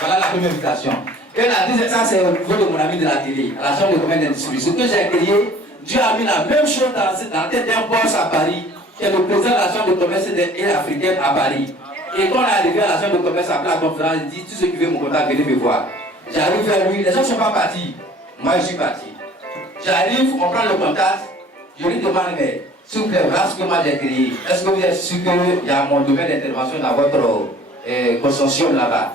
voilà la première invitation. Et la deuxième, ça c'est au niveau de mon ami de la télé, à la chambre de commerce d'industrie. Ce que j'ai créé, Dieu a mis la même chose dans la tête d'un boss à Paris, qui est le président de la chambre de commerce africaine à Paris. Et quand on est arrivé à la chambre de commerce après la conférence, il dit, tous ceux qui veulent me contacter, venez me voir. J'arrive vers lui, les gens ne sont pas partis. Moi je suis parti. J'arrive, on prend le contact, je lui demande, mais s'il vous plaît, voilà ce que moi j'ai créé. Est-ce que vous êtes sûr qu'il y a mon domaine d'intervention dans votre consortium là-bas?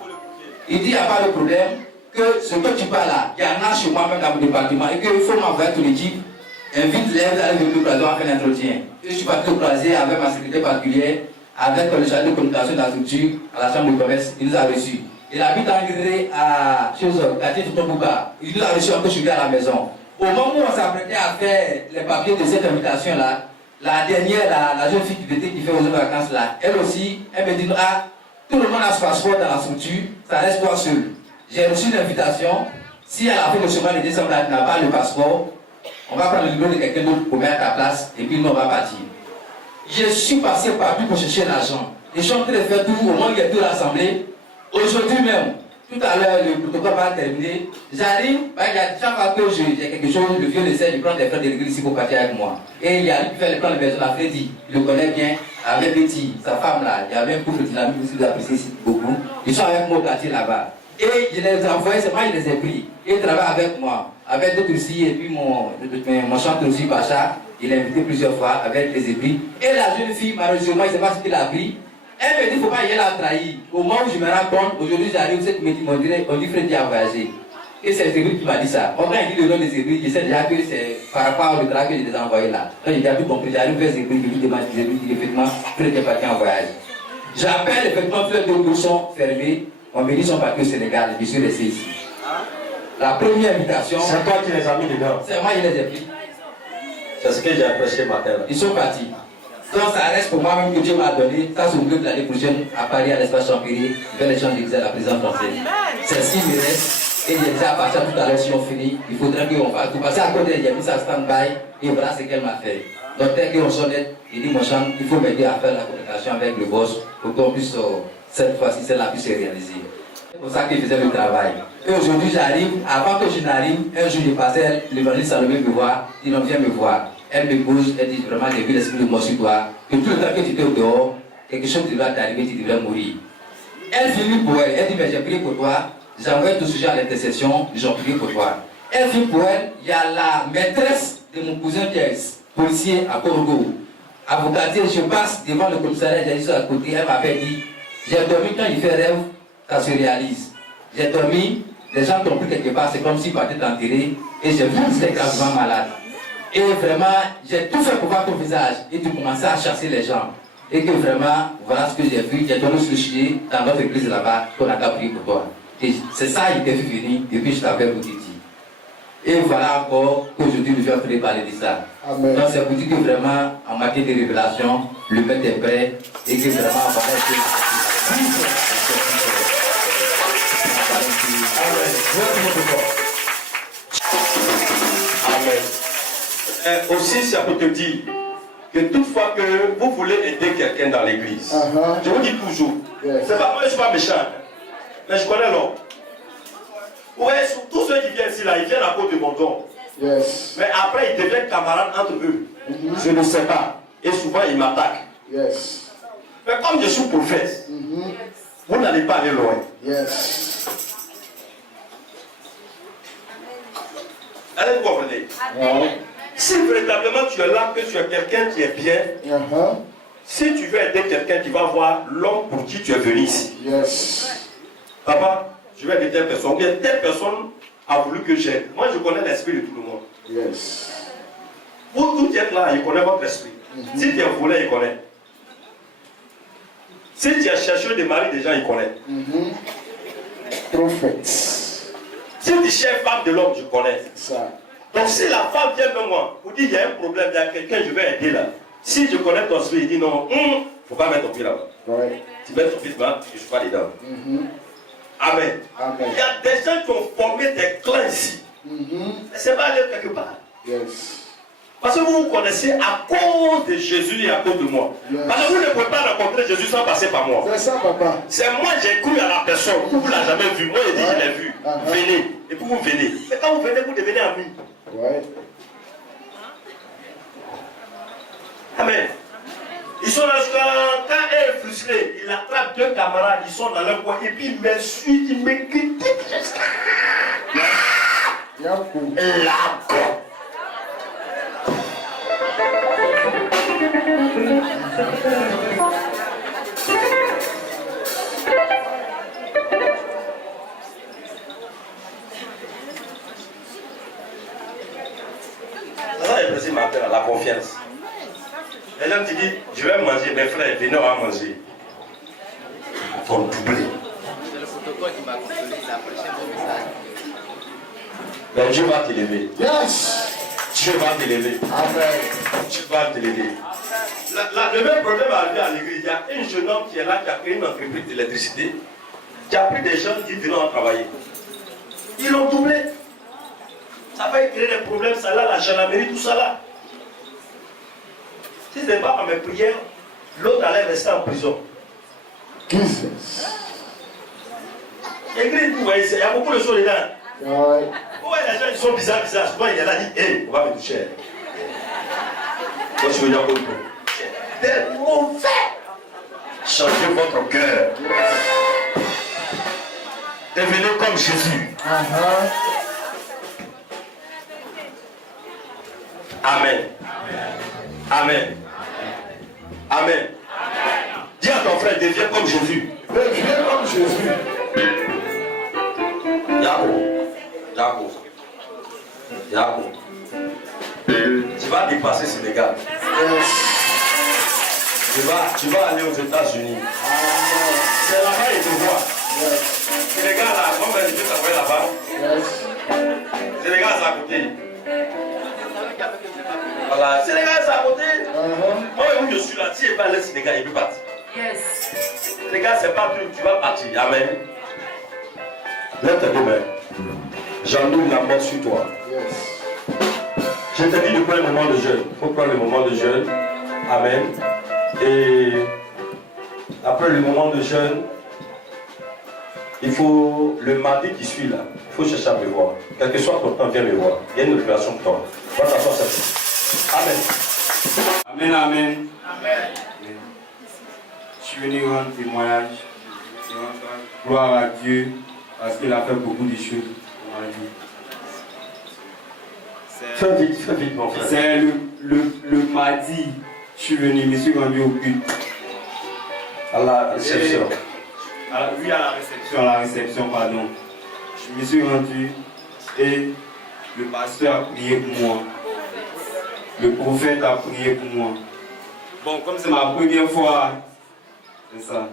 Il dit, il n'y a pas de problème, que ce que tu parles là, il y en a chez moi même dans mon département et qu'il faut m'envoyer toute l'équipe, invite-les, vous allez venir au croisé, on va faire l'entretien. Et je suis parti au croisé avec ma sécurité particulière, avec le chargé de communication de la structure, à la chambre de commerce, il nous a reçus. Il habite en Guinée à quartier Toutobouka. Il nous a reçus encore chez lui à la maison. Au moment où on s'apprêtait à faire les papiers de cette invitation-là, la dernière, la jeune fille qui fait aux vacances là, elle aussi, elle me dit, ah, tout le monde a ce passeport dans la structure, ça reste toi seul. J'ai reçu l'invitation, si à la fin de ce mois de décembre, tu n'as pas le passeport, on va prendre le numéro de quelqu'un d'autre pour mettre à ta place, et puis nous on va partir. Je suis passé partout pour chercher l'argent. Et je suis en train de faire tout, au moment où il y a tout rassemblé. Aujourd'hui même, tout à l'heure, le protocole va terminer. J'arrive, chaque fois que j'ai quelque chose, le vieux essaie de prendre des frères de l'église ici pour partir avec moi. Et il y a lui qui fait le plan de maison à Freddy, il le connaît bien, avec Betty, sa femme là. Il y avait un couple dynamique aussi, vous appréciez beaucoup. Ils sont avec moi au quartier là-bas. Et je les ai envoyés, c'est moi qui les ai pris. Et ils travaillent avec moi, avec d'autres aussi, et puis mon chanteur aussi, Pacha, il l'a invité plusieurs fois avec les ébris. Et la jeune fille, malheureusement, je ne sais pas ce qu'il a pris. Elle me dit, il ne faut pas y aller la trahir. Au moment où je me rends compte, aujourd'hui j'arrive, vous êtes on dit Freddy a voyagé. Et c'est les ébris qui m'a dit ça. Quand il dit le nom des ébris, je sais déjà que c'est par rapport au travail que je les ai envoyés là. Quand j'ai déjà tout compris, j'arrive vers les ébris, je lui demande des ébris, il dit effectivement, Freddy est parti en voyage. J'appelle effectivement fleurs de bouchons fermés. On me dit qu'ils sont partis au Sénégal, je suis resté ici. La première invitation. C'est toi qui les as mis dedans. C'est moi qui les ai pris. C'est ce que j'ai apprécié matin. Ils sont partis. Donc ça reste pour moi-même que Dieu m'a donné. Ça c'est de l'année prochaine à Paris, à l'espace Champéry, vers les Champs-Élysées, à la présidence française. C'est ce qui me reste. Et j'ai dit à partir tout à l'heure, si on finit, il faudrait qu'on fasse tout. Parce qu'à côté, j'ai mis ça stand-by et voilà ce qu'elle m'a fait. Donc dès qu'on sonnette, il dit mon champ, il faut m'aider à faire la communication avec le boss pour qu'on puisse, cette fois-ci, celle-là puisse se réaliser. C'est pour ça qu'il faisait le travail. Et aujourd'hui, j'arrive, avant que je n'arrive, un jour, je passais, l'évangile Salomé me voir, il vient me voir. Elle me pose, elle dit vraiment, j'ai vu l'esprit de moi sur toi, que tout le temps que tu étais au dehors, quelque chose devrait t'arriver, tu devrais mourir. Elle finit pour elle, elle dit, mais j'ai prié pour toi, j'ai envoyé tout sujet à l'intercession, ils ont prié pour toi. Elle finit pour elle, il y a la maîtresse de mon cousin qui est policier à Korogo. Avocatier, je passe devant le commissariat, j'ai dit ça à côté, elle m'avait dit, j'ai dormi quand il fait rêve, ça se réalise. J'ai dormi, les gens t'ont pris quelque part, c'est comme s'ils partaient t'enterrer, et j'ai vu que j'étais gravement malade. Et vraiment, j'ai tout fait pour voir ton visage, et tu commençais à chasser les gens. Et que vraiment, voilà ce que j'ai vu, j'ai donné ce chier dans votre église là-bas, qu'on a prié pour toi. Et c'est ça, il t'est venu, et puis je t'avais vous dit. Et voilà encore qu'aujourd'hui, nous allons parler de ça. Amen. Donc c'est pour dire que vraiment, en matière de révélation, le maître est prêt et que vraiment, voilà, Amen. Aussi, ça peut te dire que toutefois que vous voulez aider quelqu'un dans l'église, je vous dis toujours, c'est pas moi, je ne suis pas méchant, mais je connais l'homme. Ouais, tous ceux qui viennent ici, là, ils viennent à cause de mon don. Yes. Mais après, ils deviennent camarades entre eux. Je ne sais pas. Et souvent, ils m'attaquent. Yes. Mais comme je suis prophète, vous n'allez pas aller loin. Yes. Allez vous comprenez. Si véritablement tu es là, que tu es quelqu'un qui est bien, si tu veux aider quelqu'un, tu vas voir l'homme pour qui tu es venu ici. Yes. Papa, je vais aider telle personne. Bien, telle personne a voulu que j'aide. Moi, je connais l'esprit de tout le monde. Yes. Vous tous qui êtes là, il connaît votre esprit. Si tu es volé, il connaît. Si tu as cherché des maris des gens, il connaît. Prophète. Si tu cherches femme de l'homme, je connais. Ça. Donc si la femme vient de moi, vous dit il y a un problème, il y a quelqu'un, je vais aider là. Si je connais ton esprit, il dit non, il ne faut pas mettre ton pied là-bas. Ouais. Tu mets ton pied là, je ne suis pas dedans. Amen. Amen. Il y a des gens qui ont formé des clans ici. C'est pas aller quelque part. Yes. Parce que vous vous connaissez à cause de Jésus et à cause de moi. Parce que vous ne pouvez pas rencontrer Jésus sans passer par moi. C'est ça, papa. C'est moi, j'ai cru à la personne. Vous ne l'avez jamais vu. Moi, j'ai dit, je l'ai vu. Venez. Et puis vous venez. Et quand vous venez, vous devenez amis. Ouais. Amen. Ils sont là jusqu'à quand elle est frustrée, il attrape deux camarades, ils sont dans leur coin, et puis il m'insulte, il me critique jusqu'à la con. Ça, le principe m'appelle la confiance. Les gens te disent, je vais manger, mes frères, venez, on va manger. Ils vont doubler. C'est le protocole qui m'a consolé, il a prêché mon message. Mais Dieu va t'élever. Yes. Dieu va t'élever. Amen. Dieu va t'élever. Le même problème arrivé à l'église. Il y a un jeune homme qui est là, qui a créé une entreprise d'électricité, qui a pris des gens qui venaient travailler. Ils l'ont doublé. Ça va créer des problèmes, ça là, la gendarmerie, tout ça là. Si ce n'est pas à mes prières, l'autre allait rester en prison. Jesus. Église, vous voyez, il y a beaucoup de choses dedans. Ouais. Ouais, les gens ils sont bizarres. Souvent il y en a dit, hé, on va me toucher. Moi je veux dire autre chose. C'est mauvais. Changez votre cœur. Devenez comme Jésus. Amen. Amen. Amen. Dis à ton frère, deviens comme Jésus. Deviens comme Jésus. Jacob. Tu vas dépasser Sénégal. Tu vas aller aux États-Unis. C'est là-bas et te vois. Sénégal là, comment je peux t'envoyer là-bas? Sénégal c'est à côté. Voilà, Sénégal c'est à côté. Moi où je suis là, si je vais aller au Sénégal, il peut partir. Sénégal c'est pas tout, tu vas partir. Amen. Lève tes deux mains. J'enlève la mort sur toi. Je te dis de prendre le moment de jeûne. Il faut prendre le moment de jeûne. Amen. Et après le moment de jeûne, il faut, le mardi qui suit là, il faut chercher à me voir. Quel que soit ton temps, viens me voir. Il y a une relation pour toi. Va t'asseoir, c'est Amen. Amen, amen. Amen. Je suis venu rendre témoignage. Gloire à Dieu, parce qu'il a fait beaucoup de choses dans ma vie. Fais vite, mon frère. C'est le mardi, je suis venu, je me suis rendu au culte. À la réception. Oui, à la réception, pardon. Je me suis rendu et le pasteur a prié pour moi. Le prophète a prié pour moi. Bon, comme c'est ma première fois, c'est ça.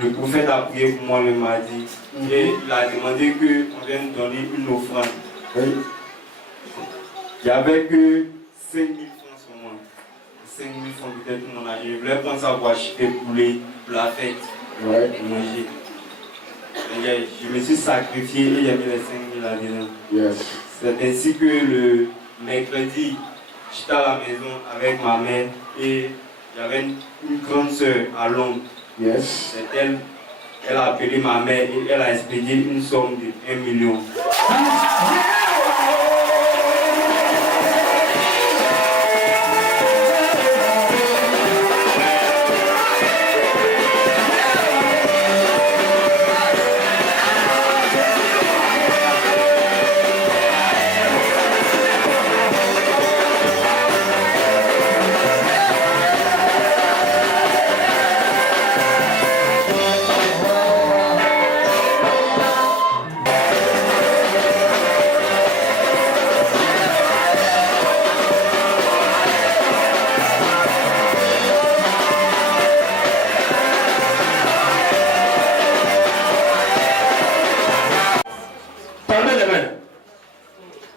Le prophète a prié pour moi le mardi et il a demandé qu'on vienne donner une offrande. Oui. Il n'y avait que 5 000 francs sur moi. 5 000 francs peut-être pour mon âge. Je voulais prendre ça pour acheter poulet pour la fête. Ouais. Pour manger. Et je me suis sacrifié et j'ai mis les 5 000 là-dedans. Yes. C'est ainsi que le mercredi, j'étais à la maison avec ma mère et j'avais une grande soeur à Londres. Yes. C'est elle. Elle a appelé ma mère et elle a expédié une somme de 1 million.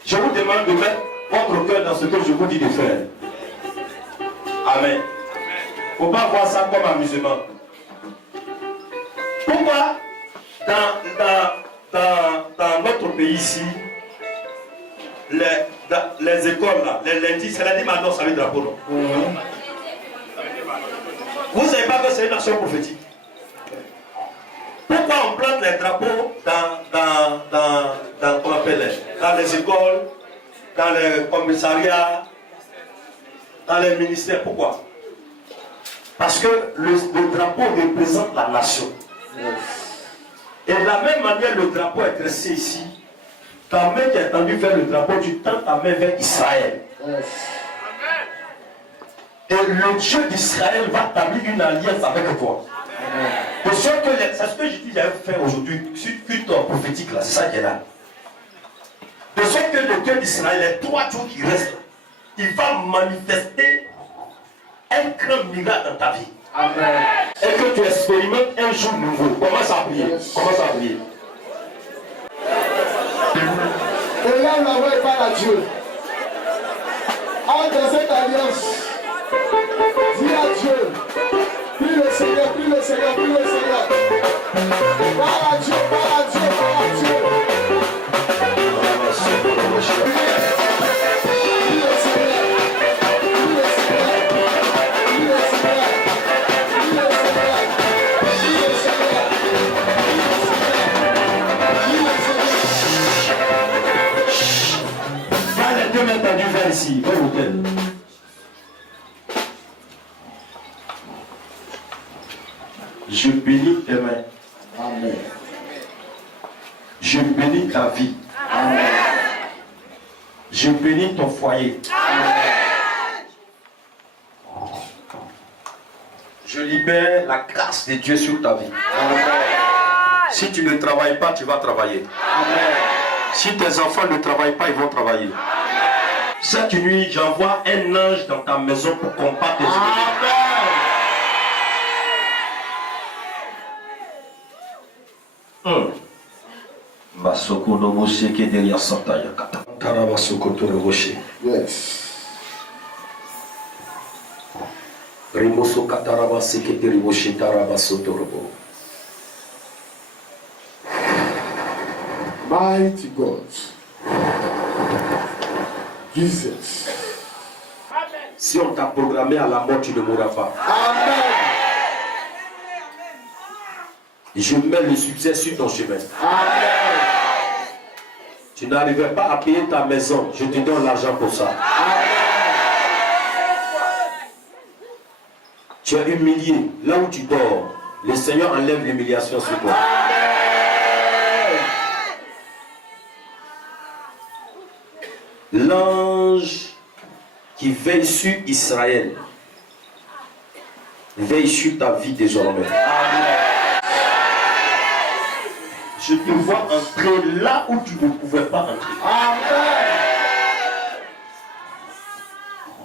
Je vous demande de mettre votre cœur dans ce que je vous dis de faire. Amen. Il ne faut pas voir ça comme amusement. Pourquoi dans notre pays ici, les écoles là, les lundis, c'est lundi maintenant, ça veut dire drapeau, non? Vous ne savez pas que c'est une nation prophétique. Pourquoi on plante les drapeaux dans les écoles, dans les commissariats, dans les ministères? Pourquoi? Parce que le drapeau représente la nation. Et de la même manière, le drapeau est dressé ici. Ta main qui est tendue vers le drapeau, tu tends ta main vers Israël. Et le Dieu d'Israël va établir une alliance avec toi. C'est ce que je dis, j'avais fait aujourd'hui, sur culte prophétique là, c'est ça qui est là. De sorte que le Dieu d'Israël, les 3 jours qui restent, il va manifester un grand miracle dans ta vie. Amen. Et que tu expérimentes un jour nouveau. Commence à prier. Commence à prier. Et là, la voix parle à Dieu. Entre cette alliance, dis à Dieu. Prie le Seigneur, prie le Seigneur, prie le Seigneur. Parle à Dieu, parle à Dieu, parle à Dieu. Deux mains tendues vers ici, vers l'autel. Je bénis tes mains. Amen. Je bénis ta vie. Amen. Je bénis ton foyer. Amen. Je libère la grâce de Dieu sur ta vie. Amen. Si tu ne travailles pas, tu vas travailler. Amen. Si tes enfants ne travaillent pas, ils vont travailler. Cette nuit, j'envoie un ange dans ta maison pour combattre tes ennemis. Masoko no Moshe qui est derrière Santaya Kata. Tarabasoko Toro Rocher. Yes. Rimoso Katarabase qui est derrière Moshe Tarabaso Torobo. Mighty God. Jesus. Si on t'a programmé à la mort, tu ne mourras pas. Amen. Je mets le succès sur ton chemin. Amen. Tu n'arriveras pas à payer ta maison. Je te donne l'argent pour ça. Amen. Tu es humilié. Là où tu dors, le Seigneur enlève l'humiliation sur toi. L'ange qui veille sur Israël veille sur ta vie désormais. Je te vois entrer là où tu ne pouvais pas entrer.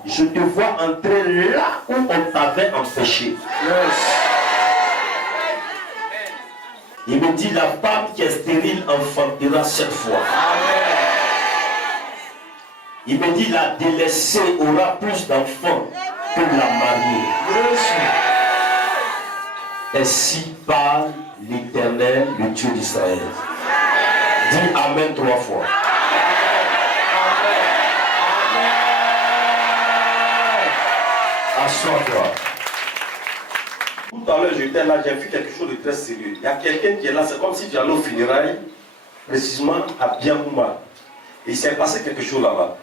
Je te vois entrer là où on t'avait empêché. Il me dit, la femme qui est stérile enfantera 7 fois. Il me dit la délaissée aura plus d'enfants que la mariée. Ainsi parle l'Éternel, le Dieu d'Israël. Dis Amen 3 fois. Assois-toi. Tout à l'heure, j'étais là, j'ai vu quelque chose de très sérieux. Il y a quelqu'un qui est là, c'est comme si tu allais au funérailles, précisément à Biamouma. Et il s'est passé quelque chose là-bas.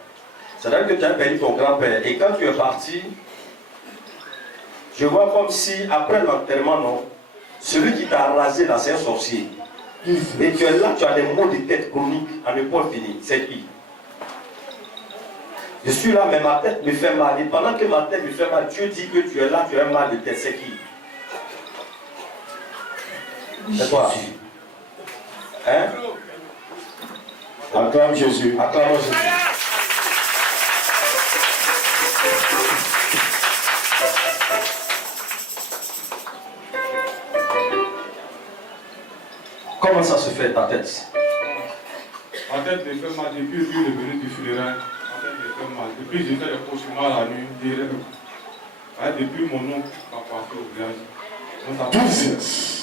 C'est-à-dire que tu as perdu ton grand-père. Et quand tu es parti, je vois comme si, après l'enterrement, non, celui qui t'a rasé là, c'est un sorcier. Et tu es là, tu as des maux de tête chroniques à ne point finir. C'est qui? Je suis là, mais ma tête me fait mal. Et pendant que ma tête me fait mal, Dieu dit que tu es là, tu as mal de tête. C'est qui? C'est toi. Hein? Acclame Jésus. Acclame Jésus. Comment ça se fait ta tête? Ma tête me fait mal depuis le venu du funérail. Ma tête me fait mal. Depuis j'ai fait des cauchemars la nuit, des rêves. Depuis mon oncle m'a passé au village. Donc ça fait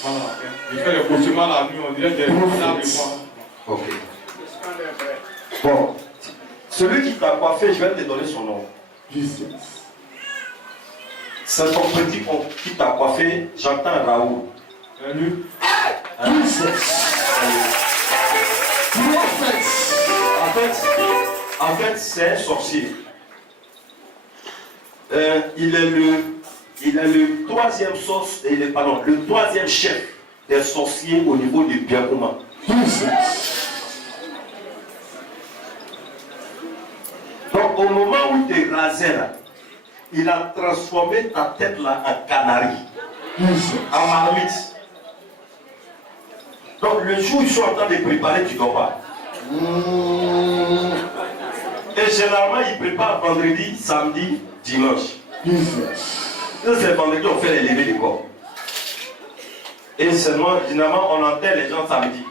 mal à la tête. J'ai fait des cauchemars la nuit, on dirait des rêves de moi. Ok. Bon, celui qui t'a coiffé, je vais te donner son nom. C'est ton petit qui t'a coiffé, j'entends Raoul. Salut. En fait, c'est un sorcier. Il est le troisième le troisième chef des sorciers au niveau du Biakouma. Donc au moment où tu es rasé là, il a transformé ta tête là en canari, en marmite. Donc le jour où ils sont en train de préparer, tu ne dors pas. Et généralement, ils préparent vendredi, samedi, dimanche. Quand c'est vendredi, on fait les levées de corps. Et seulement, généralement, on enterre les gens samedi.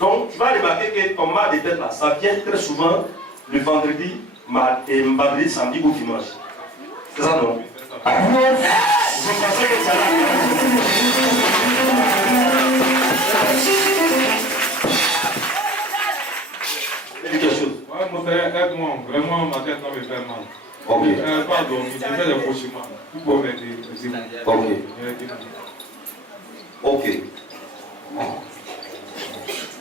Donc, tu vas remarquer que ton mal de tête là, ça vient très souvent le vendredi, et vendredi, samedi ou dimanche. C'est ça, non? Je pensais que ça quelque chose. Ouais, mon frère, aide-moi. Vraiment, ma tête va me faire mal. Ok. Pardon, j'ai fait des cauchemars. Tu peux m'aider. Ok. Ok.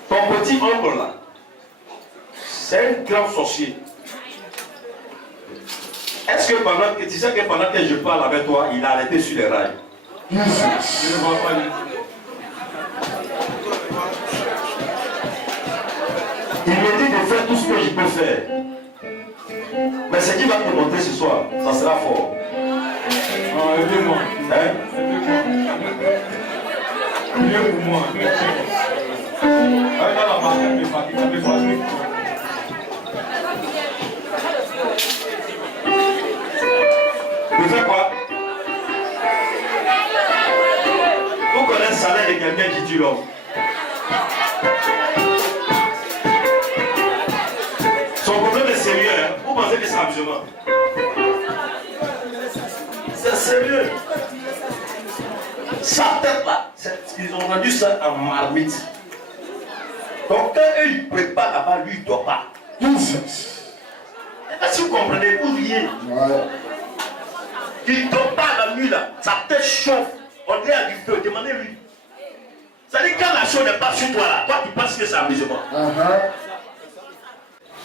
Ton petit oncle là, c'est un grand sorcier. Est-ce que pendant que tu sais que pendant que je parle avec toi, il a arrêté sur les rails? Je ne vois pas du tout. Il me dit de faire tout ce que je peux faire. Mais ce qu'il va te montrer ce soir, ça sera fort. Ah, aidez-moi. Hein? Priez pour moi. Avec la matin, mes fatigues. Vous faites quoi? Vous connaissez le salaire de quelqu'un qui tue l'homme? Son problème est sérieux, hein? Vous pensez que c'est amusement? C'est sérieux. Sa tête là, ils ont rendu ça en marmite. Donc quand eux ils préparent là-bas, lui il ne dort pas. Est-ce que vous comprenez? Vous riez. Il ne dort pas la nuit là, sa tête chauffe. On est à du feu, demandez-lui. Ça dit quand la chose n'est pas sur toi là, toi tu penses que c'est amusement.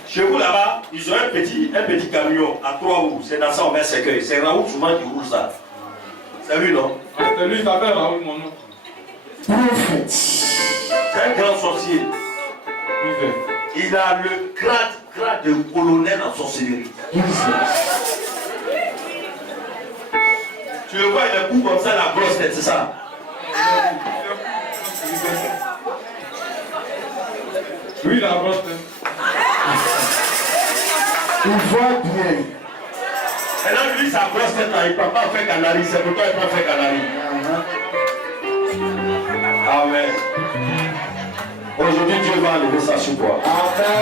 Chez vous là-bas, ils ont un petit camion à 3 roues. C'est dans ça on met cercueil. C'est Raoul souvent qui roule ça. C'est lui, non? C'est lui qui s'appelle Raoul, mon nom. C'est un grand sorcier. Il a le grade de colonel en sorcellerie. Tu le vois, il est coup comme ça, la grosse tête, c'est ça? Oui, la grosse tête. Il voit bien. Et là, lui, sa grosse tête là, il ne peut pas faire canari, c'est pourquoi il peut faire canari. Amen. Aujourd'hui, Dieu va enlever ça sur toi. Amen.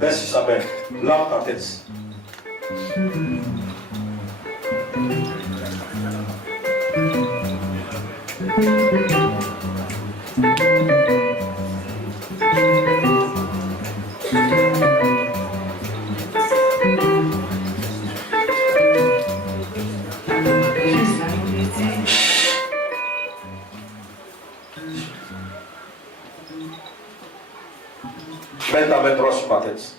Laisse sa main, lave ta tête. Mets ta main droite sur ma tête.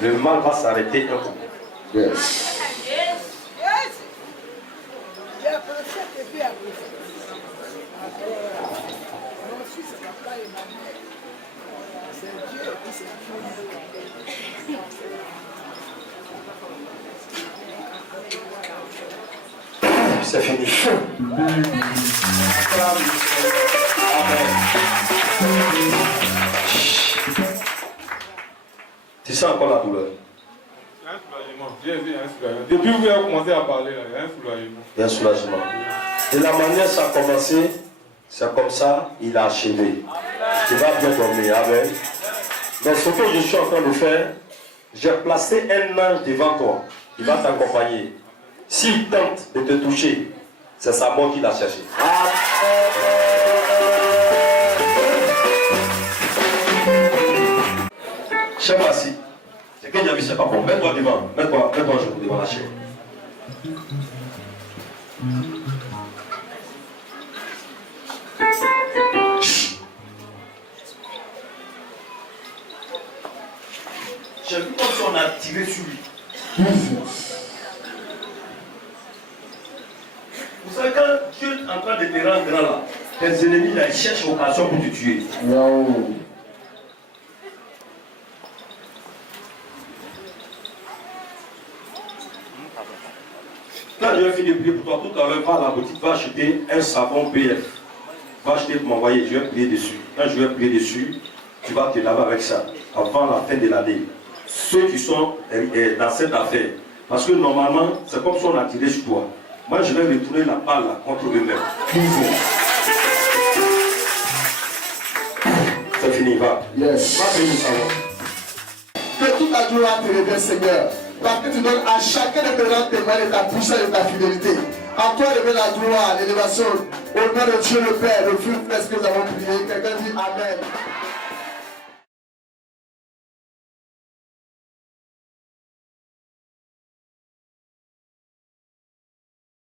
Le mal va s'arrêter un coup. Yes. C'est fini. Amen. Tu sens encore la douleur? Il y a un soulagement. Il y a un soulagement. Depuis que vous avez commencé à parler, là, il y a un soulagement. Il y a un soulagement. Et la manière ça a commencé, c'est comme ça, il a achevé. Tu vas bien dormir. Amen. Donc ce que je suis en train de faire, j'ai placé un ange devant toi. Il va t'accompagner. S'il tente de te toucher, c'est sa mort qu'il a cherché. Cher Massi, c'est que j'ai vu, c'est pas bon. Mets-toi devant, mets-toi devant la chair. J'ai vu comme si on a tiré sur lui. Vous savez, quand Dieu est en train de te rendre grand là, tes ennemis là, ils cherchent occasion pour te tuer. Wow. Quand je vais finir de prier pour toi, tout à l'heure, va à la boutique, va acheter un savon PF. Va acheter pour m'envoyer, je vais prier dessus. Quand je vais prier dessus, tu vas te laver avec ça, avant la fin de l'année. Ceux qui sont dans cette affaire, parce que normalement, c'est comme si on a tiré sur toi. Moi, je vais retourner la balle là, contre eux-mêmes. C'est fini, va. Yes. Va payer le savon. Que toute la gloire te revienne, Seigneur. Parce que tu donnes à chacun de tes rangs témoins de ta puissance et de ta fidélité. À toi revienne la gloire, l'élévation. Au nom de Dieu le Père, le Fils, que nous avons prié. Quelqu'un dit Amen.